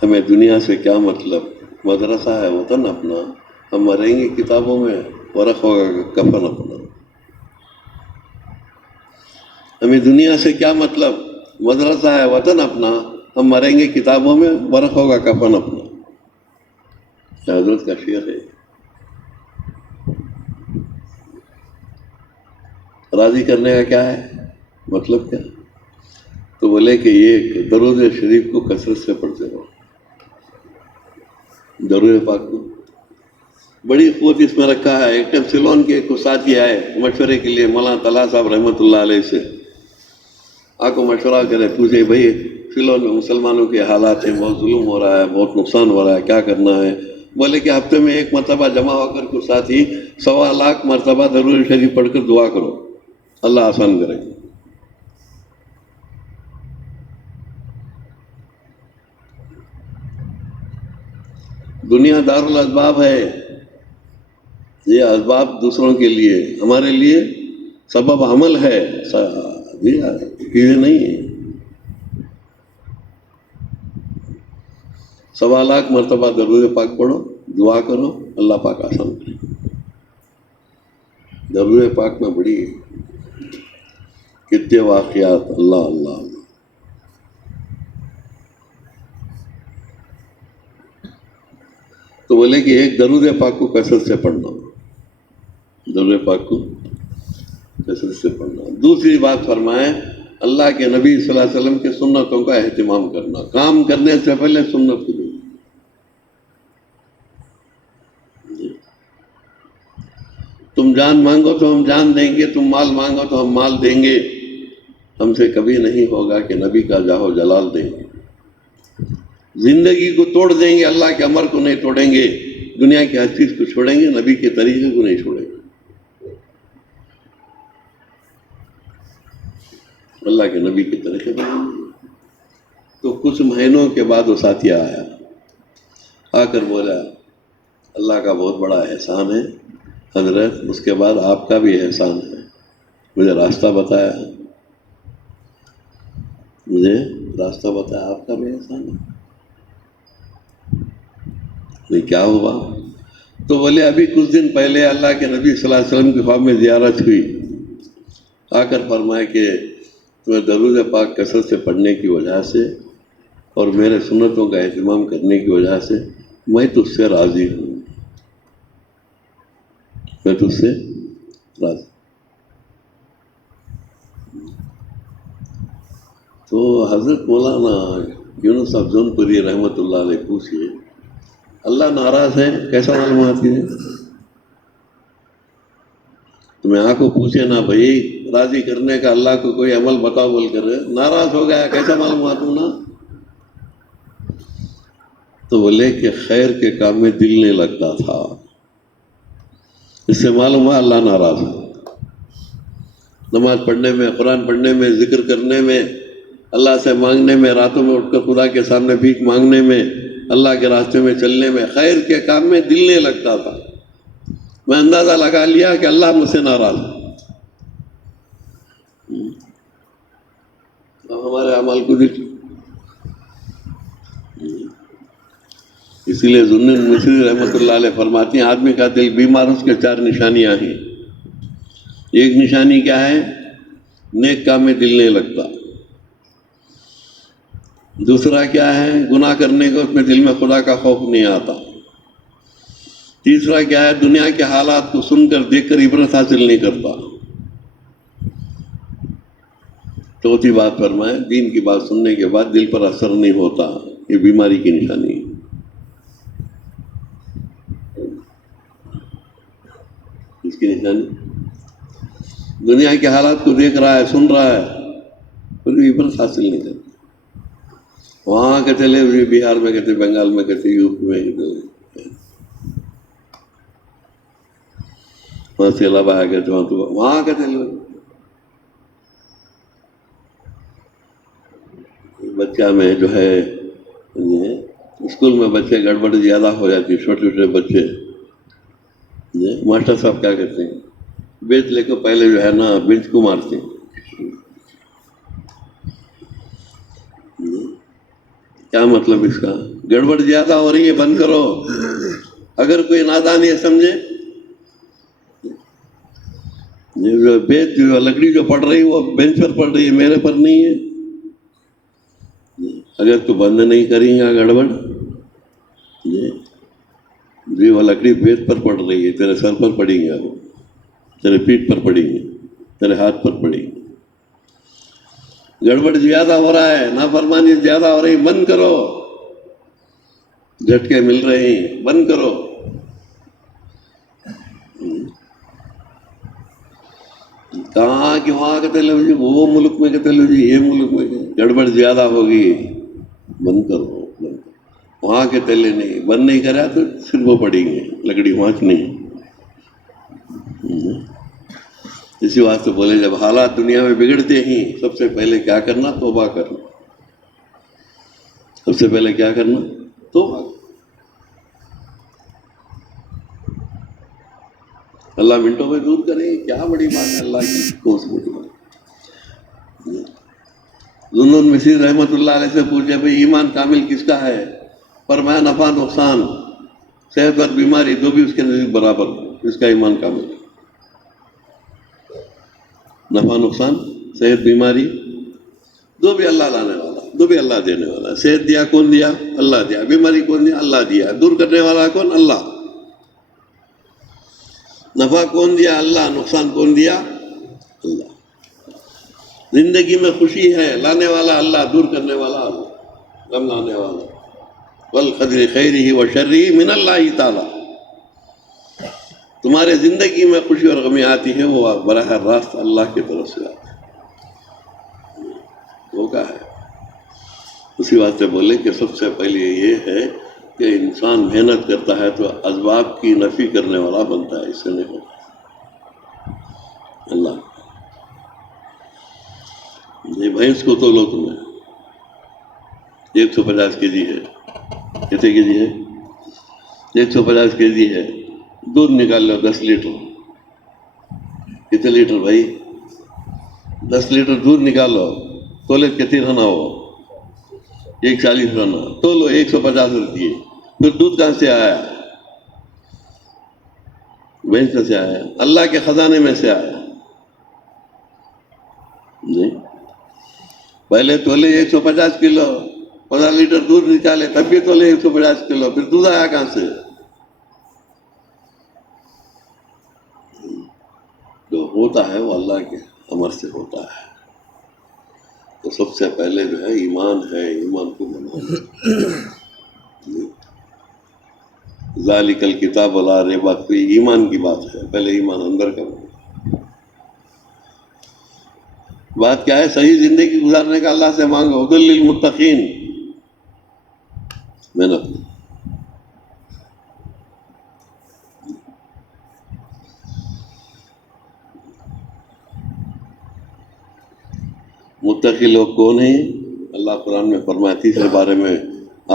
ہمیں دنیا سے کیا مطلب، مدرسہ ہے وطن اپنا، ہم مریں گے کتابوں میں، ورق ہوگا کفن اپنا۔ ہمیں دنیا سے کیا مطلب، مدرسہ ہے وطن اپنا، ہم مریں گے کتابوں میں، ورق ہوگا کفن اپنا۔ حضرت کا شعر ہے۔ راضی کرنے کا کیا ہے مطلب، کیا؟ تو بولے کہ یہ درود شریف کو کثرت سے پڑھتے رہو، درود پاک کو۔ بڑی قوت اس میں رکھا ہے۔ ایک ٹائم سیلون کے کچھ ساتھی آئے مشورے کے لیے مولانا طلحہ صاحب رحمۃ اللہ علیہ سے، آپ کو مشورہ کرے، پوچھے بھائی مشکلوں میں مسلمانوں کے حالات ہیں، بہت ظلم ہو رہا ہے، بہت نقصان ہو رہا ہے، کیا کرنا ہے؟ بولے کہ ہفتے میں ایک مرتبہ جمع ہو کر کے ساتھ ہی 1.25 مرتبہ درود شریف پڑھ کر دعا کرو، اللہ آسان کرے گا۔ دنیا دار الاسباب ہے، یہ اسباب دوسروں کے لیے، ہمارے لیے سبب عمل ہے، چیزیں نہیں ہیں۔ 1.25 مرتبہ درود پاک پڑھو، دعا کرو، اللہ پاک آسان کرے۔ درود پاک میں بڑی کتنے واقعات، اللہ اللہ اللہ۔ تو بولے کہ ایک درود پاک کو کثرت سے پڑھنا، درود پاک کو کثرت سے پڑھنا۔ دوسری بات فرمائے، اللہ کے نبی صلی اللہ علیہ وسلم کے سنتوں کا اہتمام کرنا، کام کرنے سے پہلے سنت کو دیکھنا۔ تم جان مانگو تو ہم جان دیں گے، تم مال مانگو تو ہم مال دیں گے، ہم سے کبھی نہیں ہوگا کہ نبی کا جاہو جلال دیں گے۔ زندگی کو توڑ دیں گے، اللہ کے امر کو نہیں توڑیں گے، دنیا کی ہر چیز کو چھوڑیں گے، نبی کے طریقے کو نہیں چھوڑیں گے۔ اللہ کے نبی کے طریقے پر۔ تو کچھ مہینوں کے بعد وہ ساتھی آیا، آ کر بولا اللہ کا بہت بڑا احسان ہے حضرت، اس کے بعد آپ کا بھی احسان ہے، مجھے راستہ بتایا، مجھے راستہ بتایا، آپ کا بھی احسان ہے۔ نہیں، کیا ہوا؟ تو بولے ابھی کچھ دن پہلے اللہ کے نبی صلی اللہ علیہ وسلم کی خواب میں زیارت ہوئی، آ کر فرمائے کہ تمہیں درود پاک کثرت سے پڑھنے کی وجہ سے اور میرے سنتوں کا اہتمام کرنے کی وجہ سے میں تجھ سے راضی ہوں، میں تجھ سے راضی۔ تو حضرت مولانا یونس صاحب جونپوری رحمۃ اللہ علیہ پوچھئے، اللہ ناراض ہے کیسا معلوم آتی ہے؟ تمہیں آنکھوں پوچھے نا بھائی، راضی کرنے کا اللہ کو کوئی عمل بتاؤ بول کر ناراض ہو گیا، کیسا معلومات ہوں نا؟ تو بولے کہ خیر کے کام میں دل نہیں لگتا تھا، اس سے معلوم ہوا اللہ ناراض ہے۔ نماز پڑھنے میں، قرآن پڑھنے میں، ذکر کرنے میں، اللہ سے مانگنے میں، راتوں میں اٹھ کر خدا کے سامنے بھیک مانگنے میں، اللہ کے راستے میں چلنے میں، خیر کے کام میں دل نہیں لگتا تھا۔ میں اندازہ لگا لیا کہ اللہ مجھ سے ناراض ہے۔ اب ہمارے اعمال کو دیکھ، اسی لیے ذوالنون مصری رحمۃ اللہ علیہ فرماتی ہیں آدمی کا دل بیمار، اس کے 4 نشانیاں ہیں۔ ایک نشانی کیا ہے؟ نیک کام میں دل نہیں لگتا۔ دوسرا کیا ہے؟ گناہ کرنے کو اس میں دل میں خدا کا خوف نہیں آتا۔ تیسرا کیا ہے؟ دنیا کے حالات کو سن کر دیکھ کر عبرت حاصل نہیں کرتا۔ چوتھی بات فرمائے، دین کی بات سننے کے بعد دل پر اثر نہیں ہوتا، یہ بیماری کی نشانی ہے۔ اس کی نشانی دنیا کے حالات کو دیکھ رہا ہے، سن رہا ہے، پھر بھی عبرت حاصل نہیں کرتا۔ وہاں کے چلے بہار میں کہتے، بنگال میں کہتے، یو پی میں کہتے، وہاں سے علاوہ آیا کہتے، وہاں کے چلے بچہ میں جو ہے اسکول میں بچے گڑبڑ زیادہ ہو جاتی، چھوٹے چھوٹے بچے، ماسٹر صاحب کیا کرتے ہیں؟ بیچ لے کے پہلے جو ہے نا بینچ کو مارتے ہیں۔ کیا مطلب اس کا؟ گڑبڑ زیادہ ہو رہی ہے، بند کرو۔ اگر کوئی نادان یہ سمجھے، بیچ جو لکڑی جو پڑ رہی وہ بینچ پر پڑ رہی ہے، میرے پر نہیں ہے۔ اگر تو بند نہیں کریں گا گڑبڑ، جی وہ لکڑی بیچ پر پڑ رہی ہے، تیرے سر پر پڑیں گے، وہ تیرے پیٹھ پر پڑیں گے، تیرے ہاتھ پر پڑیں گے۔ گڑبڑ زیادہ ہو رہا ہے، نافرمانی زیادہ ہو رہی، بند کرو۔ جھٹکے مل رہے ہیں، بند کرو۔ کہاں کہ وہاں کہتے لو جی وہ ملک میں کہتے لو جی یہ ملک میں گڑبڑ زیادہ ہوگی، بند کرو بند کرو، وہاں کے تلے نہیں بند نہیں کرا تو پھر وہ پڑیں گے لکڑی وہاں نہیں۔ اسی واسطے بولے جب حالات دنیا میں بگڑتے ہی سب سے پہلے کیا کرنا؟ توبہ کرنا۔ سب سے پہلے کیا کرنا؟ توبہ۔ اللہ منٹوں میں دور کرے، کیا بڑی بات ہے اللہ کی کوس بڑی بات۔ ذوالنون مصری رحمۃ اللہ علیہ سے پوچھے بھئی ایمان کامل کس کا ہے؟ فرمایا نفع نقصان، صحت اور بیماری دو بھی اس کے نزدیک برابر ہو، اس کا ایمان کامل ہے۔ نفع نقصان، صحت بیماری دو بھی اللہ لانے والا، دو بھی اللہ دینے والا۔ صحت دیا کون دیا؟ اللہ دیا۔ بیماری کون دیا؟ اللہ دیا۔ دور کرنے والا کون؟ اللہ۔ نفع کون دیا؟ اللہ۔ نقصان کون دیا؟ اللہ۔ زندگی میں خوشی ہے لانے والا اللہ، دور کرنے والا اللہ، غم لانے والا۔ والقدر خیرہ و شرہ من اللہ تعالی۔ تمہارے زندگی میں خوشی اور غمی آتی ہے وہ براہ راست اللہ کی طرف سے آتی ہے، وہ کا ہے۔ اسی واسطے بولے کہ سب سے پہلے یہ ہے کہ انسان محنت کرتا ہے تو اسباب کی نفی کرنے والا بنتا ہے، اس سے نہیں ہوتا اللہ۔ یہ بھینس کو تو لو تمہیں 150 کے جی ہے، کتنے کے جی ہے؟ 150 کے جی ہے، دودھ نکال لو 10 لیٹر۔ کتنے لیٹر بھائی؟ 10 لیٹر دودھ نکالو، تولے کتنے رہنا ہو؟ 140 رہنا، تو لو 150 روپیے۔ پھر دودھ کہاں سے آیا؟ بھینس سے آیا، اللہ کے خزانے میں سے آیا۔ نہیں، پہلے تولے 150 کلو، 50 لیٹر دودھ نکالے تب بھی تولے 150 کلو، پھر دودھ آیا کہاں سے؟ جو ہوتا ہے وہ اللہ کے امر سے ہوتا ہے۔ تو سب سے پہلے جو ہے ایمان ہے، ایمان کو بنانا۔ ذالک الکتاب لا ریب فیہ، ایمان کی بات ہے، پہلے ایمان اندر کا بنا۔ بات کیا ہے؟ صحیح زندگی گزارنے کا اللہ سے مانگو، ھدی للمتقین، محنت۔ متقی لوگ کون ہیں؟ اللہ قرآن میں فرمایا، تیسرے بارے میں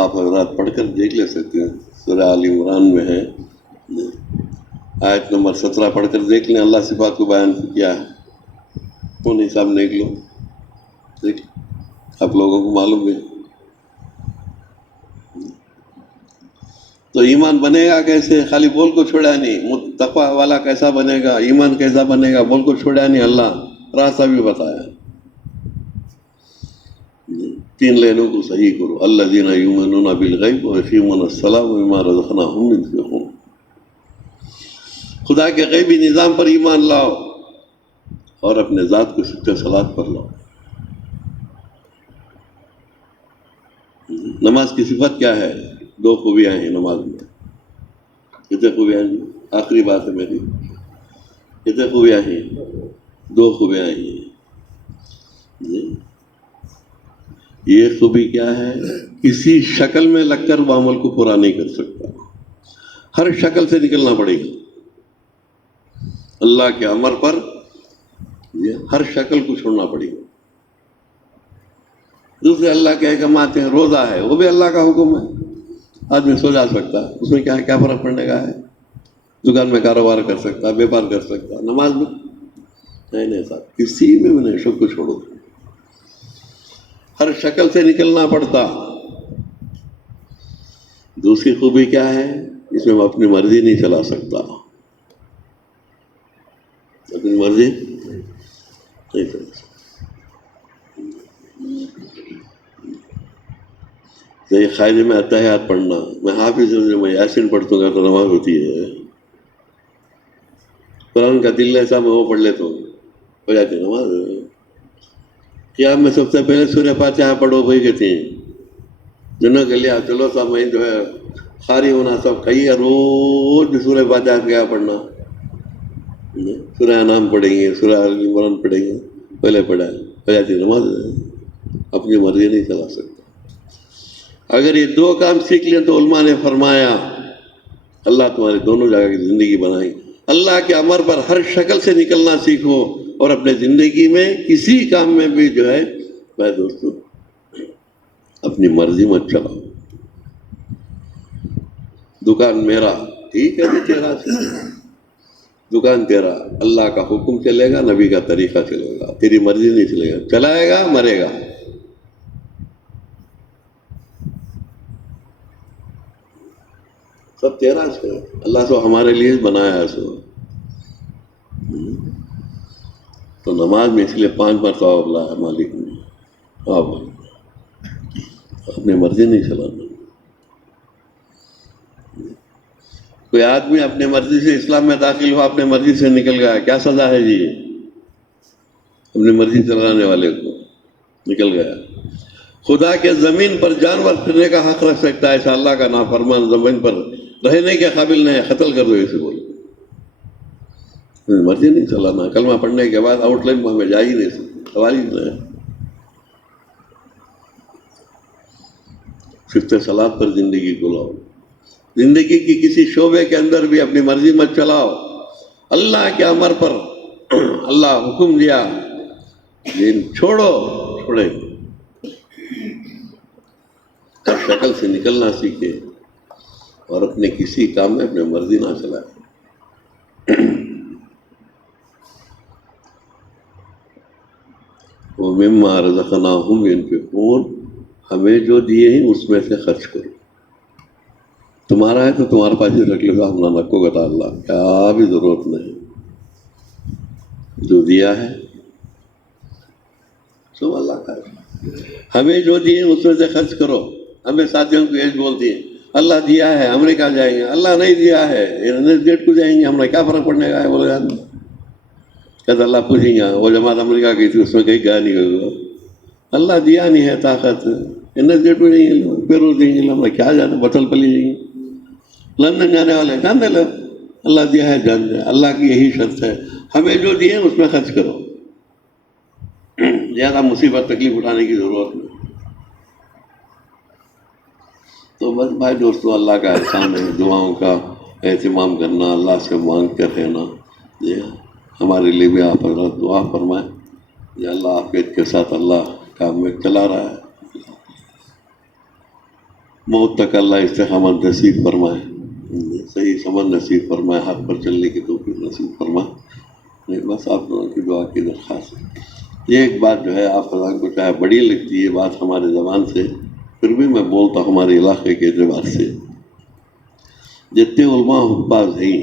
آپ حضرات پڑھ کر دیکھ لے سکتے ہیں، سورہ آل عمران میں ہے، آیت نمبر 17 پڑھ کر دیکھ لیں، اللہ صفات کو بیان کیا ہے۔ کون حساب دیکھ لو، دیکھ آپ لوگوں کو معلوم ہے۔ تو ایمان بنے گا کیسے؟ خالی بول کو چھوڑا نہیں۔ تقویٰ والا کیسا بنے گا؟ ایمان کیسا بنے گا؟ بول کو چھوڑا نہیں، اللہ راستہ بھی بتایا۔ 3 لائنوں کو صحیح کرو، الذین یؤمنون بالغیب ویقیمون الصلاۃ ومما رزقناہم ينفقون۔ خدا کے غیبی نظام پر ایمان لاؤ اور اپنے ذات کو سچے صلاۃ پر لاؤ۔ نماز کی صفت کیا ہے؟ 2 خوبیاں ہیں نماز میں۔ کتنے خوبیاں ہیں؟ آخری بات ہے میری، کتنے خوبیاں ہیں؟ 2 خوبیاں ہیں۔ یہ خوبی کیا ہے؟ کسی شکل میں لگ کر وہ عمل کو پورا نہیں کر سکتا، ہر شکل سے نکلنا پڑے گا اللہ کے امر پر، ہر شکل کو چھوڑنا پڑے گا۔ دوسرے اللہ کے احکامات ہیں، روزہ ہے وہ بھی اللہ کا حکم ہے، آدمی سو جا سکتا، اس میں کیا فرق پڑنے کا ہے؟ دکان میں کاروبار کر سکتا، بیپار کر سکتا، نماز میں نہیں صاحب، کسی میں بھی نہیں، سب کو چھوڑو، ہر شکل سے نکلنا پڑتا۔ دوسری خوبی کیا ہے؟ اس میں اپنی مرضی نہیں چلا سکتا، اپنی مرضی نہیں چلا سکتا۔ یہ قاعدے میں اتحیات پڑھنا، میں حافظ ہوں، میں یاسین پڑھتا ہوں تو نماز ہوتی ہے۔ قرآن کا دل ایسا میں وہ پڑھ لیتا ہوں، ہو جاتی نماز۔ قیام میں سب سے پہلے سورہ فاتحہ پڑھو بھائی، کہتے ہیں جنہوں کے لیے چلو سب میں جو ہے خاری ہونا سب کہیے، روز بھی سورہ فاتحہ کیا پڑھنا، سورہ انعام پڑھیں گے، سورہ آل عمران پڑھیں گے، پہلے پڑھا ہے فجر نماز اپنی مرضی نہیں چلا سکتا۔ اگر یہ دو کام سیکھ لیں تو علماء نے فرمایا اللہ تمہاری دونوں جگہ کی زندگی بنائی۔ اللہ کے امر پر ہر شکل سے نکلنا سیکھو، اور اپنے زندگی میں کسی کام میں بھی جو ہے بھائی دوستو اپنی مرضی مت چلاؤ۔ دکان میرا، ٹھیک ہے تیرا، دکان تیرا، اللہ کا حکم چلے گا، نبی کا طریقہ چلے گا، تیری مرضی نہیں چلے گا، چلائے گا مرے گا۔ سب تیرا سے اللہ تو ہمارے لیے بنایا ہے سو۔ تو نماز میں اس لیے 5 مرتبہ بولا ہے مالک نے، آپ اپنی مرضی نہیں چلانا۔ کوئی آدمی اپنے مرضی سے اسلام میں داخل ہوا، اپنے مرضی سے نکل گیا، کیا سزا ہے جی؟ اپنی مرضی چلانے والے کو نکل گیا۔ خدا کے زمین پر جانور پھرنے کا حق رکھ سکتا ہے، ایسا اللہ کا نافرمان زمین پر رہنے کے قابل نہیں ہے، قتل کر دو اسے بولے۔ مرضی نہیں چلانا، کلمہ پڑھنے کے بعد آؤٹ لائن میں ہمیں جا ہی نہیں سکتے، سوال ہی نہیں ہے۔ صرف صلاۃ پر زندگی کو لاؤ، زندگی کی کسی شعبے کے اندر بھی اپنی مرضی مت چلاؤ، اللہ کے امر پر اللہ حکم دیا لیکن چھوڑے، ہر شکل سے نکلنا سیکھے اور اپنے کسی کام میں اپنے مرضی نہ چلائے۔ وَمِمَّا رَزَقْنَاهُمْ يُنْفِقُونَ، ہمیں جو دیے ہیں اس میں سے خرچ کرو۔ تمہارا ہے تو تمہارے پاس ہی رکھ لو، ہم نہ نکو گتا اللہ، کیا بھی ضرورت نہیں، جو دیا ہے سو اللہ کا ہے۔ ہمیں جو دیے اس میں سے خرچ کرو۔ ہمیں ساتھیوں کو یہ بولتی ہے اللہ دیا ہے امریکہ جائیں گے، اللہ نہیں دیا ہے ڈیٹ کو جائیں گے، ہمیں کیا فرق پڑنے کا ہے؟ بولے یار کہتے اللہ پوچھیں گا وہ جماعت امریکہ گئی تھی اس میں کہیں گیا نہیں ہوگا، اللہ دیا نہیں ہے طاقت، ڈیٹ کو جائیں گے، پیرو جائیں گے، ہمیں کیا جانا، بٹل پلی جائیں گے، لندن جانے والے جان دے لو، اللہ دیا ہے جان دے، اللہ کی یہی شرط ہے ہمیں جو دیے اس میں خرچ کرو، زیادہ مصیبت تکلیف اٹھانے کی ضرورت نہیں۔ تو بس بھائی دوستو اللہ کا احسان ہے، دعاؤں کا اہتمام کرنا، اللہ سے مانگ کر رہنا، یہ ہمارے لیے بھی آپ حضرت دعا فرمائیں یہ اللہ عافیت کے ساتھ اللہ کام میں چلا رہا ہے، موت تک اللہ استقامت نصیب فرمائے، صحیح سمجھ نصیب فرمائے، حق پر چلنے کی توفیق نصیب فرمائے۔ بس آپ لوگوں کی دعا کی درخواست ہے۔ یہ ایک بات جو ہے آپ حضرات کو چاہے بڑی لگتی ہے بات ہمارے زبان سے، پھر بھی میں بولتا ہوں ہمارے علاقے کے اعتبار سے، جتنے علماء حفاظ ہیں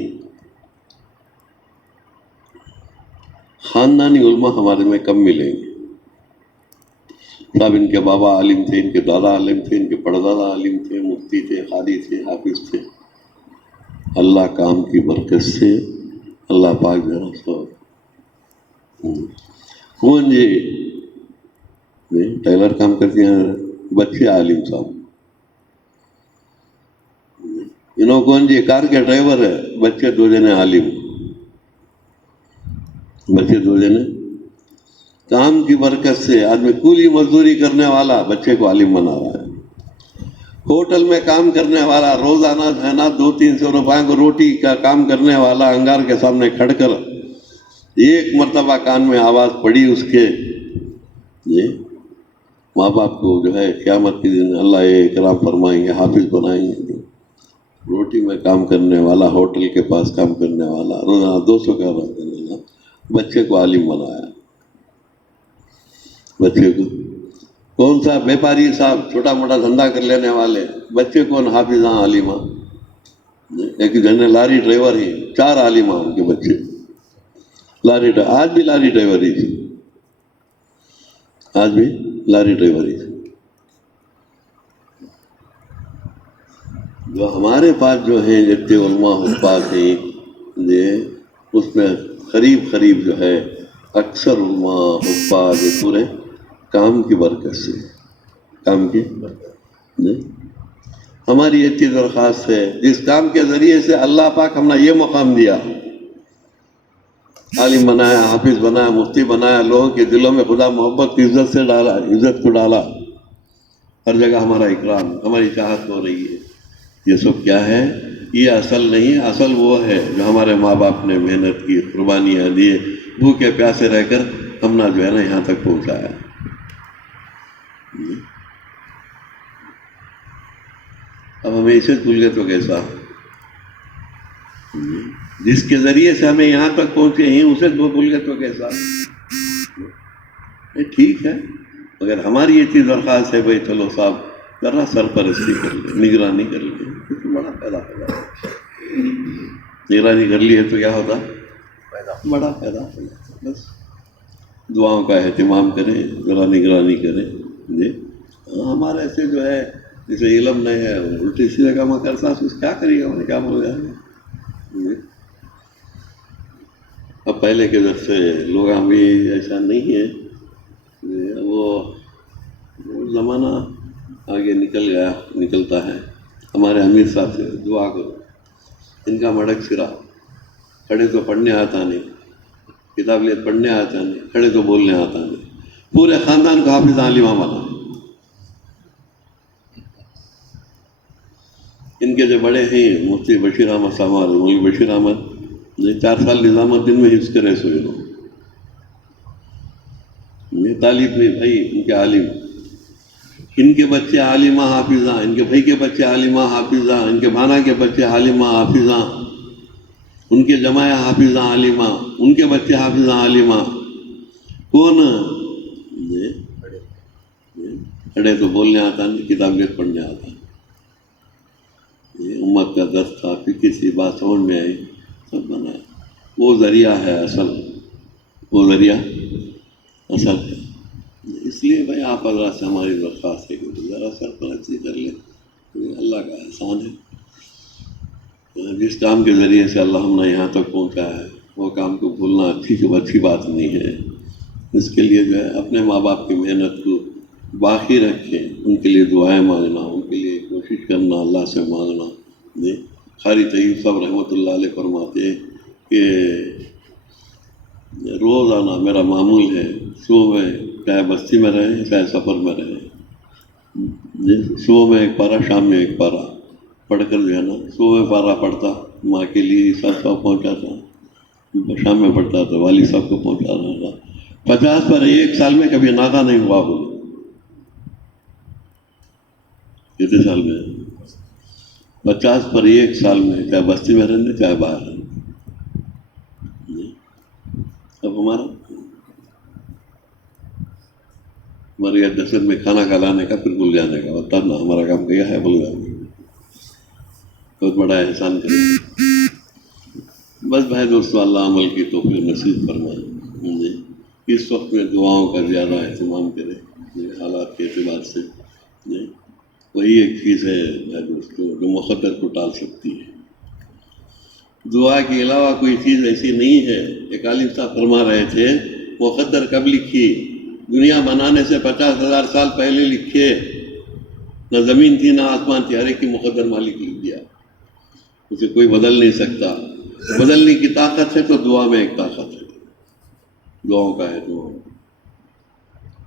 خاندانی علماء ہمارے میں کم ملیں گے۔ صاحب ان کے بابا عالم تھے، ان کے دادا عالم تھے، ان کے پڑدادا عالم تھے، مفتی تھے، قاضی تھے، حافظ تھے، اللہ کام کی برکت سے اللہ پاک جو ہے سو کون جی ٹیلر کام کرتے ہیں بچے عالم صاحب، انہوں کون جی کار کے ڈرائیور ہے، بچے 2 جنے عالم، بچے 2 جنے کام کی برکت سے آدمی کولی مزدوری کرنے والا بچے کو عالم بنا رہا ہے، ہوٹل میں کام کرنے والا روزانہ ہے نا 200-300 روپئے کو روٹی کا کام کرنے والا انگار کے سامنے کھڑ کر ایک مرتبہ کان میں آواز پڑی اس کے، یہ ماں باپ کو جو ہے قیامت کے دن اللہ اکرام فرمائیں گے، حافظ بنائیں گے۔ روٹی میں کام کرنے والا، ہوٹل کے پاس کام کرنے والا، روزانہ 200 کا کام کرنے والا بچے کو عالم بنایا۔ بچے کو کون سا بیپاری صاحب چھوٹا موٹا دھندا کر لینے والے بچے کون حافظاں عالماں، ایک جنے لاری ڈرائیور ہی 4 عالماں ان کے بچے، لاری آج بھی لاری ڈرائیور ہی تھی، آج بھی لاری ڈرائیور ہی تھی۔ جو ہمارے پاس جو ہیں جتنے علماء حفاظ ہیں اس میں قریب جو ہے اکثر علماء حفاظ پورے کام کی برکت سے، کام کی ہماری اتنی درخواست ہے جس کام کے ذریعے سے اللہ پاک ہم نے یہ مقام دیا، عالم بنایا، حافظ بنایا، مفتی بنایا، لوگوں کے دلوں میں خدا محبت کی عزت سے ڈالا، عزت کو ڈالا، ہر جگہ ہمارا اکرام، ہماری چاہت ہو رہی ہے. یہ سب کیا ہے؟ یہ اصل نہیں، اصل وہ ہے جو ہمارے ماں باپ نے محنت کی، قربانیاں دیے، بھوکے پیاسے رہ کر ہم نے جو ہے نا یہاں تک پہنچایا. اب ہمیں اسے بھول گئے تو کیسا؟ جس کے ذریعے سے ہمیں یہاں تک پہنچے ہیں اسے بھول گئے تو کیسا؟ ٹھیک ہے، مگر ہماری یہ چیز درخواست ہے، بھائی چلو صاحب ذرا سرپرستی کر لیں، نگرانی کر لیں، بڑا پیدا ہوگا. نگرانی کر لی ہے تو کیا ہوتا؟ بڑا پیدا ہوگا. بس دعاؤں کا اہتمام کریں، ذرا نگرانی کریں. جی ہمارے ایسے جو ہے جسے علم نہیں ہے الٹی سیدھے کام کرتا ہے، کیا کرے گا؟ انہیں کیا بول جائے گا. اب پہلے کے در سے لوگ بھی ایسا نہیں ہے. وہ زمانہ آگے نکل گیا، نکلتا ہے. ہمارے امیر صاحب سے دعا کرو، ان کا مڑک سرا، کھڑے تو پڑھنے آتا نہیں، کتاب لیے پڑھنے آتا نہیں، کھڑے تو بولنے آتا نہیں، پورے خاندان کو حافظ عالمہ بنا. ان کے جو بڑے ہیں مفتی بشیر احمد صاحب، مولوی بشیر احمد، 4 سال نظام الدین میں حفظ کرے سوئے لوگ. یہ طالب نہیں بھائی، ان کے عالم، ان کے بچے عالمہ حافظہ، ان کے بھائی کے بچے عالمہ حافظہ، ان کے بھانا کے بچے عالمہ حافظہ، ان کے جماعہ حافظہ عالمہ، ان کے بچے حافظہ عالمہ. کون کھڑے تو بولنے آتا نہیں، کتاب لیے پڑھنے آتا. یہ امت کا درد تھا، پھر کسی بات سمجھ میں آئی، سب بنایا. وہ ذریعہ ہے اصل، وہ ذریعہ اصل ہے. اس لیے بھائی آپ حضرات سے ہماری درخواست ہے کہ ذرا سرپرستی کر لیں. اللہ کا احسان ہے، جس کام کے ذریعے سے اللہ ہم نے یہاں تک پہنچا ہے وہ کام کو بھولنا اچھی بات نہیں ہے. اس کے لیے جو ہے اپنے ماں باپ کی محنت کو باقی رکھیں، ان کے لیے دعائیں مانگنا، ان کے لیے کوشش کرنا، اللہ سے مانگنا. قاری طیب صاحب رحمۃ اللہ علیہ فرماتے ہیں کہ روزانہ میرا معمول ہے، صبح میں چاہے بستی میں رہیں چاہے سفر میں رہیں، صبح میں ایک پارا، شام میں ایک پارا پڑھ کر جو ہے نا، صبح میں پارا پڑھتا ماں کے لیے سب پہنچاتا، شام میں پڑھتا تو والد صاحب کو پہنچا رہا تھا. 50 پر 1 سال میں کبھی ناغہ نہیں ہوا. بولے کتنے سال میں؟ 50 پر 1 سال میں، چاہے بستی میں رہنے چاہے باہر رہنے. اب ہمارے یہاں دہشت میں کھانا کھلانے کا پھر بھول جانے کا، بتا نا ہمارا کام کیا ہے، بھول جانے کا. بہت بڑا احسان کرے. بس بھائی دوستو، اللہ عمل کی توفیق نصیب فرمائے. اس وقت میں دعاؤں کا زیادہ اہتمام کرے حالات کے اعتبار سے. وہی ایک چیز ہے بھائی دوستو جو مقدر کو ٹال سکتی ہے. دعا کے علاوہ کوئی چیز ایسی نہیں ہے. ایک عالم صاحب فرما رہے تھے مقدر کب لکھی؟ دنیا بنانے سے 50,000 سال پہلے لکھے. نہ زمین تھی نہ آسمان تھی، ہر ایک کی مقدر مالک لکھ دیا، اسے کوئی بدل نہیں سکتا. بدلنے کی طاقت ہے تو دعا میں ایک طاقت ہے، دعاؤں کا ہے. دعا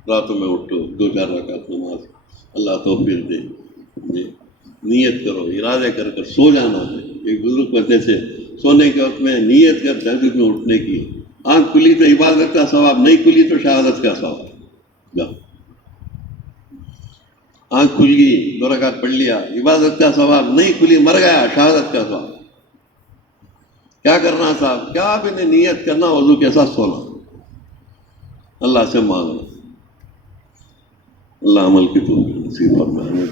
راتوں میں اٹھو، 2-4 رکعت نماز، اللہ توفیق دے. نیت کرو، ارادے کر کر سو جانا ہے. ایک بزرگ کہتے تھے سونے کے وقت میں نیت کر تہجد میں اٹھنے کی. آنکھ کھلی تو عبادت کا ثواب، نہیں کھلی تو شہادت کا ثواب. جاؤ، آنکھ کھل گئی 2 رکعت پڑھ لیا، عبادت کا ثواب. نہیں کھلی مر گیا، شہادت کا ثواب. کیا کرنا صاحب؟ کیا آپ نے نیت کرنا، وضو کے ساتھ سونا، اللہ سے مانگنا. اللہ عمل کی توفیق نصیب فرمائے.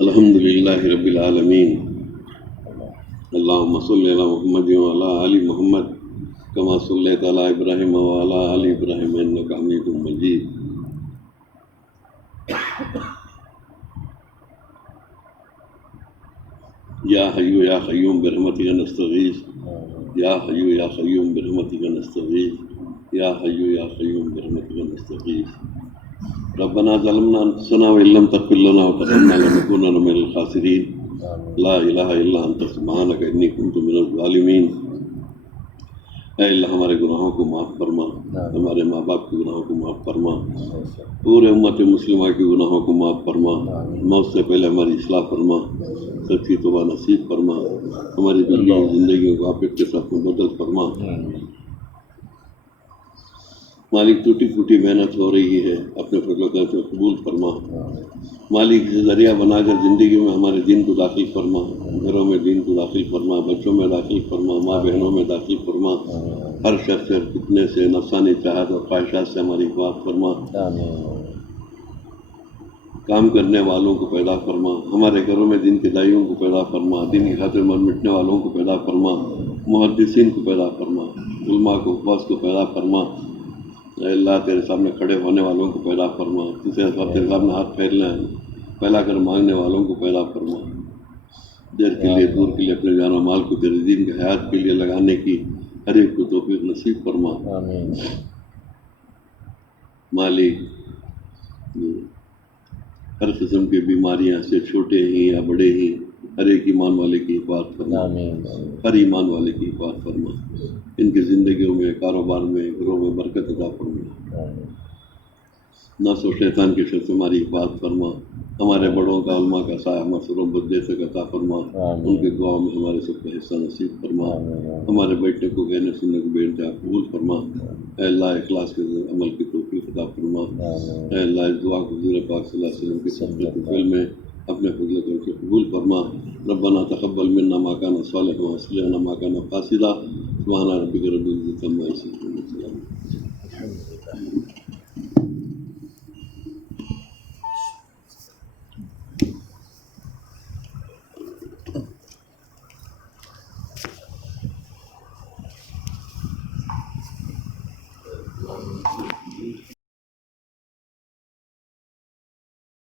الحمد للہ رب العالمین. اللہم صلی علی محمد وعلی آل محمد کما صلیت علی ابراہیم وعلی آل ابراہیم انک حمید مجید. یا حی یا قیوم برحمتک نستغیث یا حی یا قیوم برحمتک نستغیث یا حی یا قیوم برحمتک نستغیث ربنا ظلمنا انفسنا وان لم تغفر لنا وترحمنا لنكونن من الخاسرین لا الہ الا انت سبحانک انی کنت من الظالمین۔ اے اللہ ہمارے گناہوں کو معاف فرما، ہمارے ماں باپ کے گناہوں کو معاف فرما، پورے امت مسلمہ کے گناہوں کو معاف فرما، موت سے پہلے ہماری اصلاح فرما، سچی توبہ نصیب فرما، ہماری زندگیوں کو عافیت کے ساتھ مبدل فرما۔ مالک ٹوٹی پھوٹی محنت ہو رہی ہے، اپنے فضل و کرم سے قبول فرما۔ مالک سے ذریعہ بنا کر زندگی میں ہمارے دین کو داخل فرما، گھروں میں دین کو داخل فرما، بچوں میں داخل فرما، ماں بہنوں میں داخل فرما، ہر شخص سے فتنے سے، نفسانی چاہت اور خواہشات سے ہماری حفاظت فرما، کام کرنے والوں کو پیدا فرما، ہمارے گھروں میں دین کے دائیوں کو پیدا فرما، دین کی خاطر مر مٹنے والوں کو پیدا فرما، محدثین کو پیدا فرما، علماء کو حفاظ کو پیدا فرما۔ اے اللہ تیرے سامنے کھڑے ہونے والوں کو پیدا فرما، تیرے سامنے ہاتھ پھیلا کر مانگنے والوں کو پیدا فرما، دیر کے لیے دور کے لیے اپنے جان و مال کو تیرے دین کی حیات کے لیے لگانے کی ہر ایک کو توفیق نصیب فرما۔ مالک ہر قسم کی بیماریاں سے چھوٹے ہی یا بڑے ہی ہر ایک ایمان والے کی حفاظت فرما، ہر ایمان والے کی حفاظت فرما، ان کی زندگیوں میں، کاروبار میں، گھروں میں برکت عطا فرما، نفس و شیطان کے شر سے ہماری حفاظت فرما، ہمارے بڑوں کا، علماء کا سایہ مسروں بدلے سے عطا فرما، ان کے دعاؤں میں ہمارے سب کا حصہ نصیب فرما، ہمارے بیٹھنے کو کہنے سننے کو بے انتہا قبول فرما۔ اے اللہ اخلاص کے عمل کی توفیق عطا فرما۔ اے اللہ اس دعا کو حضور پاک صلی اللہ علیہ وسلم کے تصدیق فعل میں اپنے فضل کرم سے قبول فرما۔ ربنا تقبل منا ما كان صالحا واصلح لنا ما كان فاسدا سبحان ربك رب العزة عما يصفون وسلام۔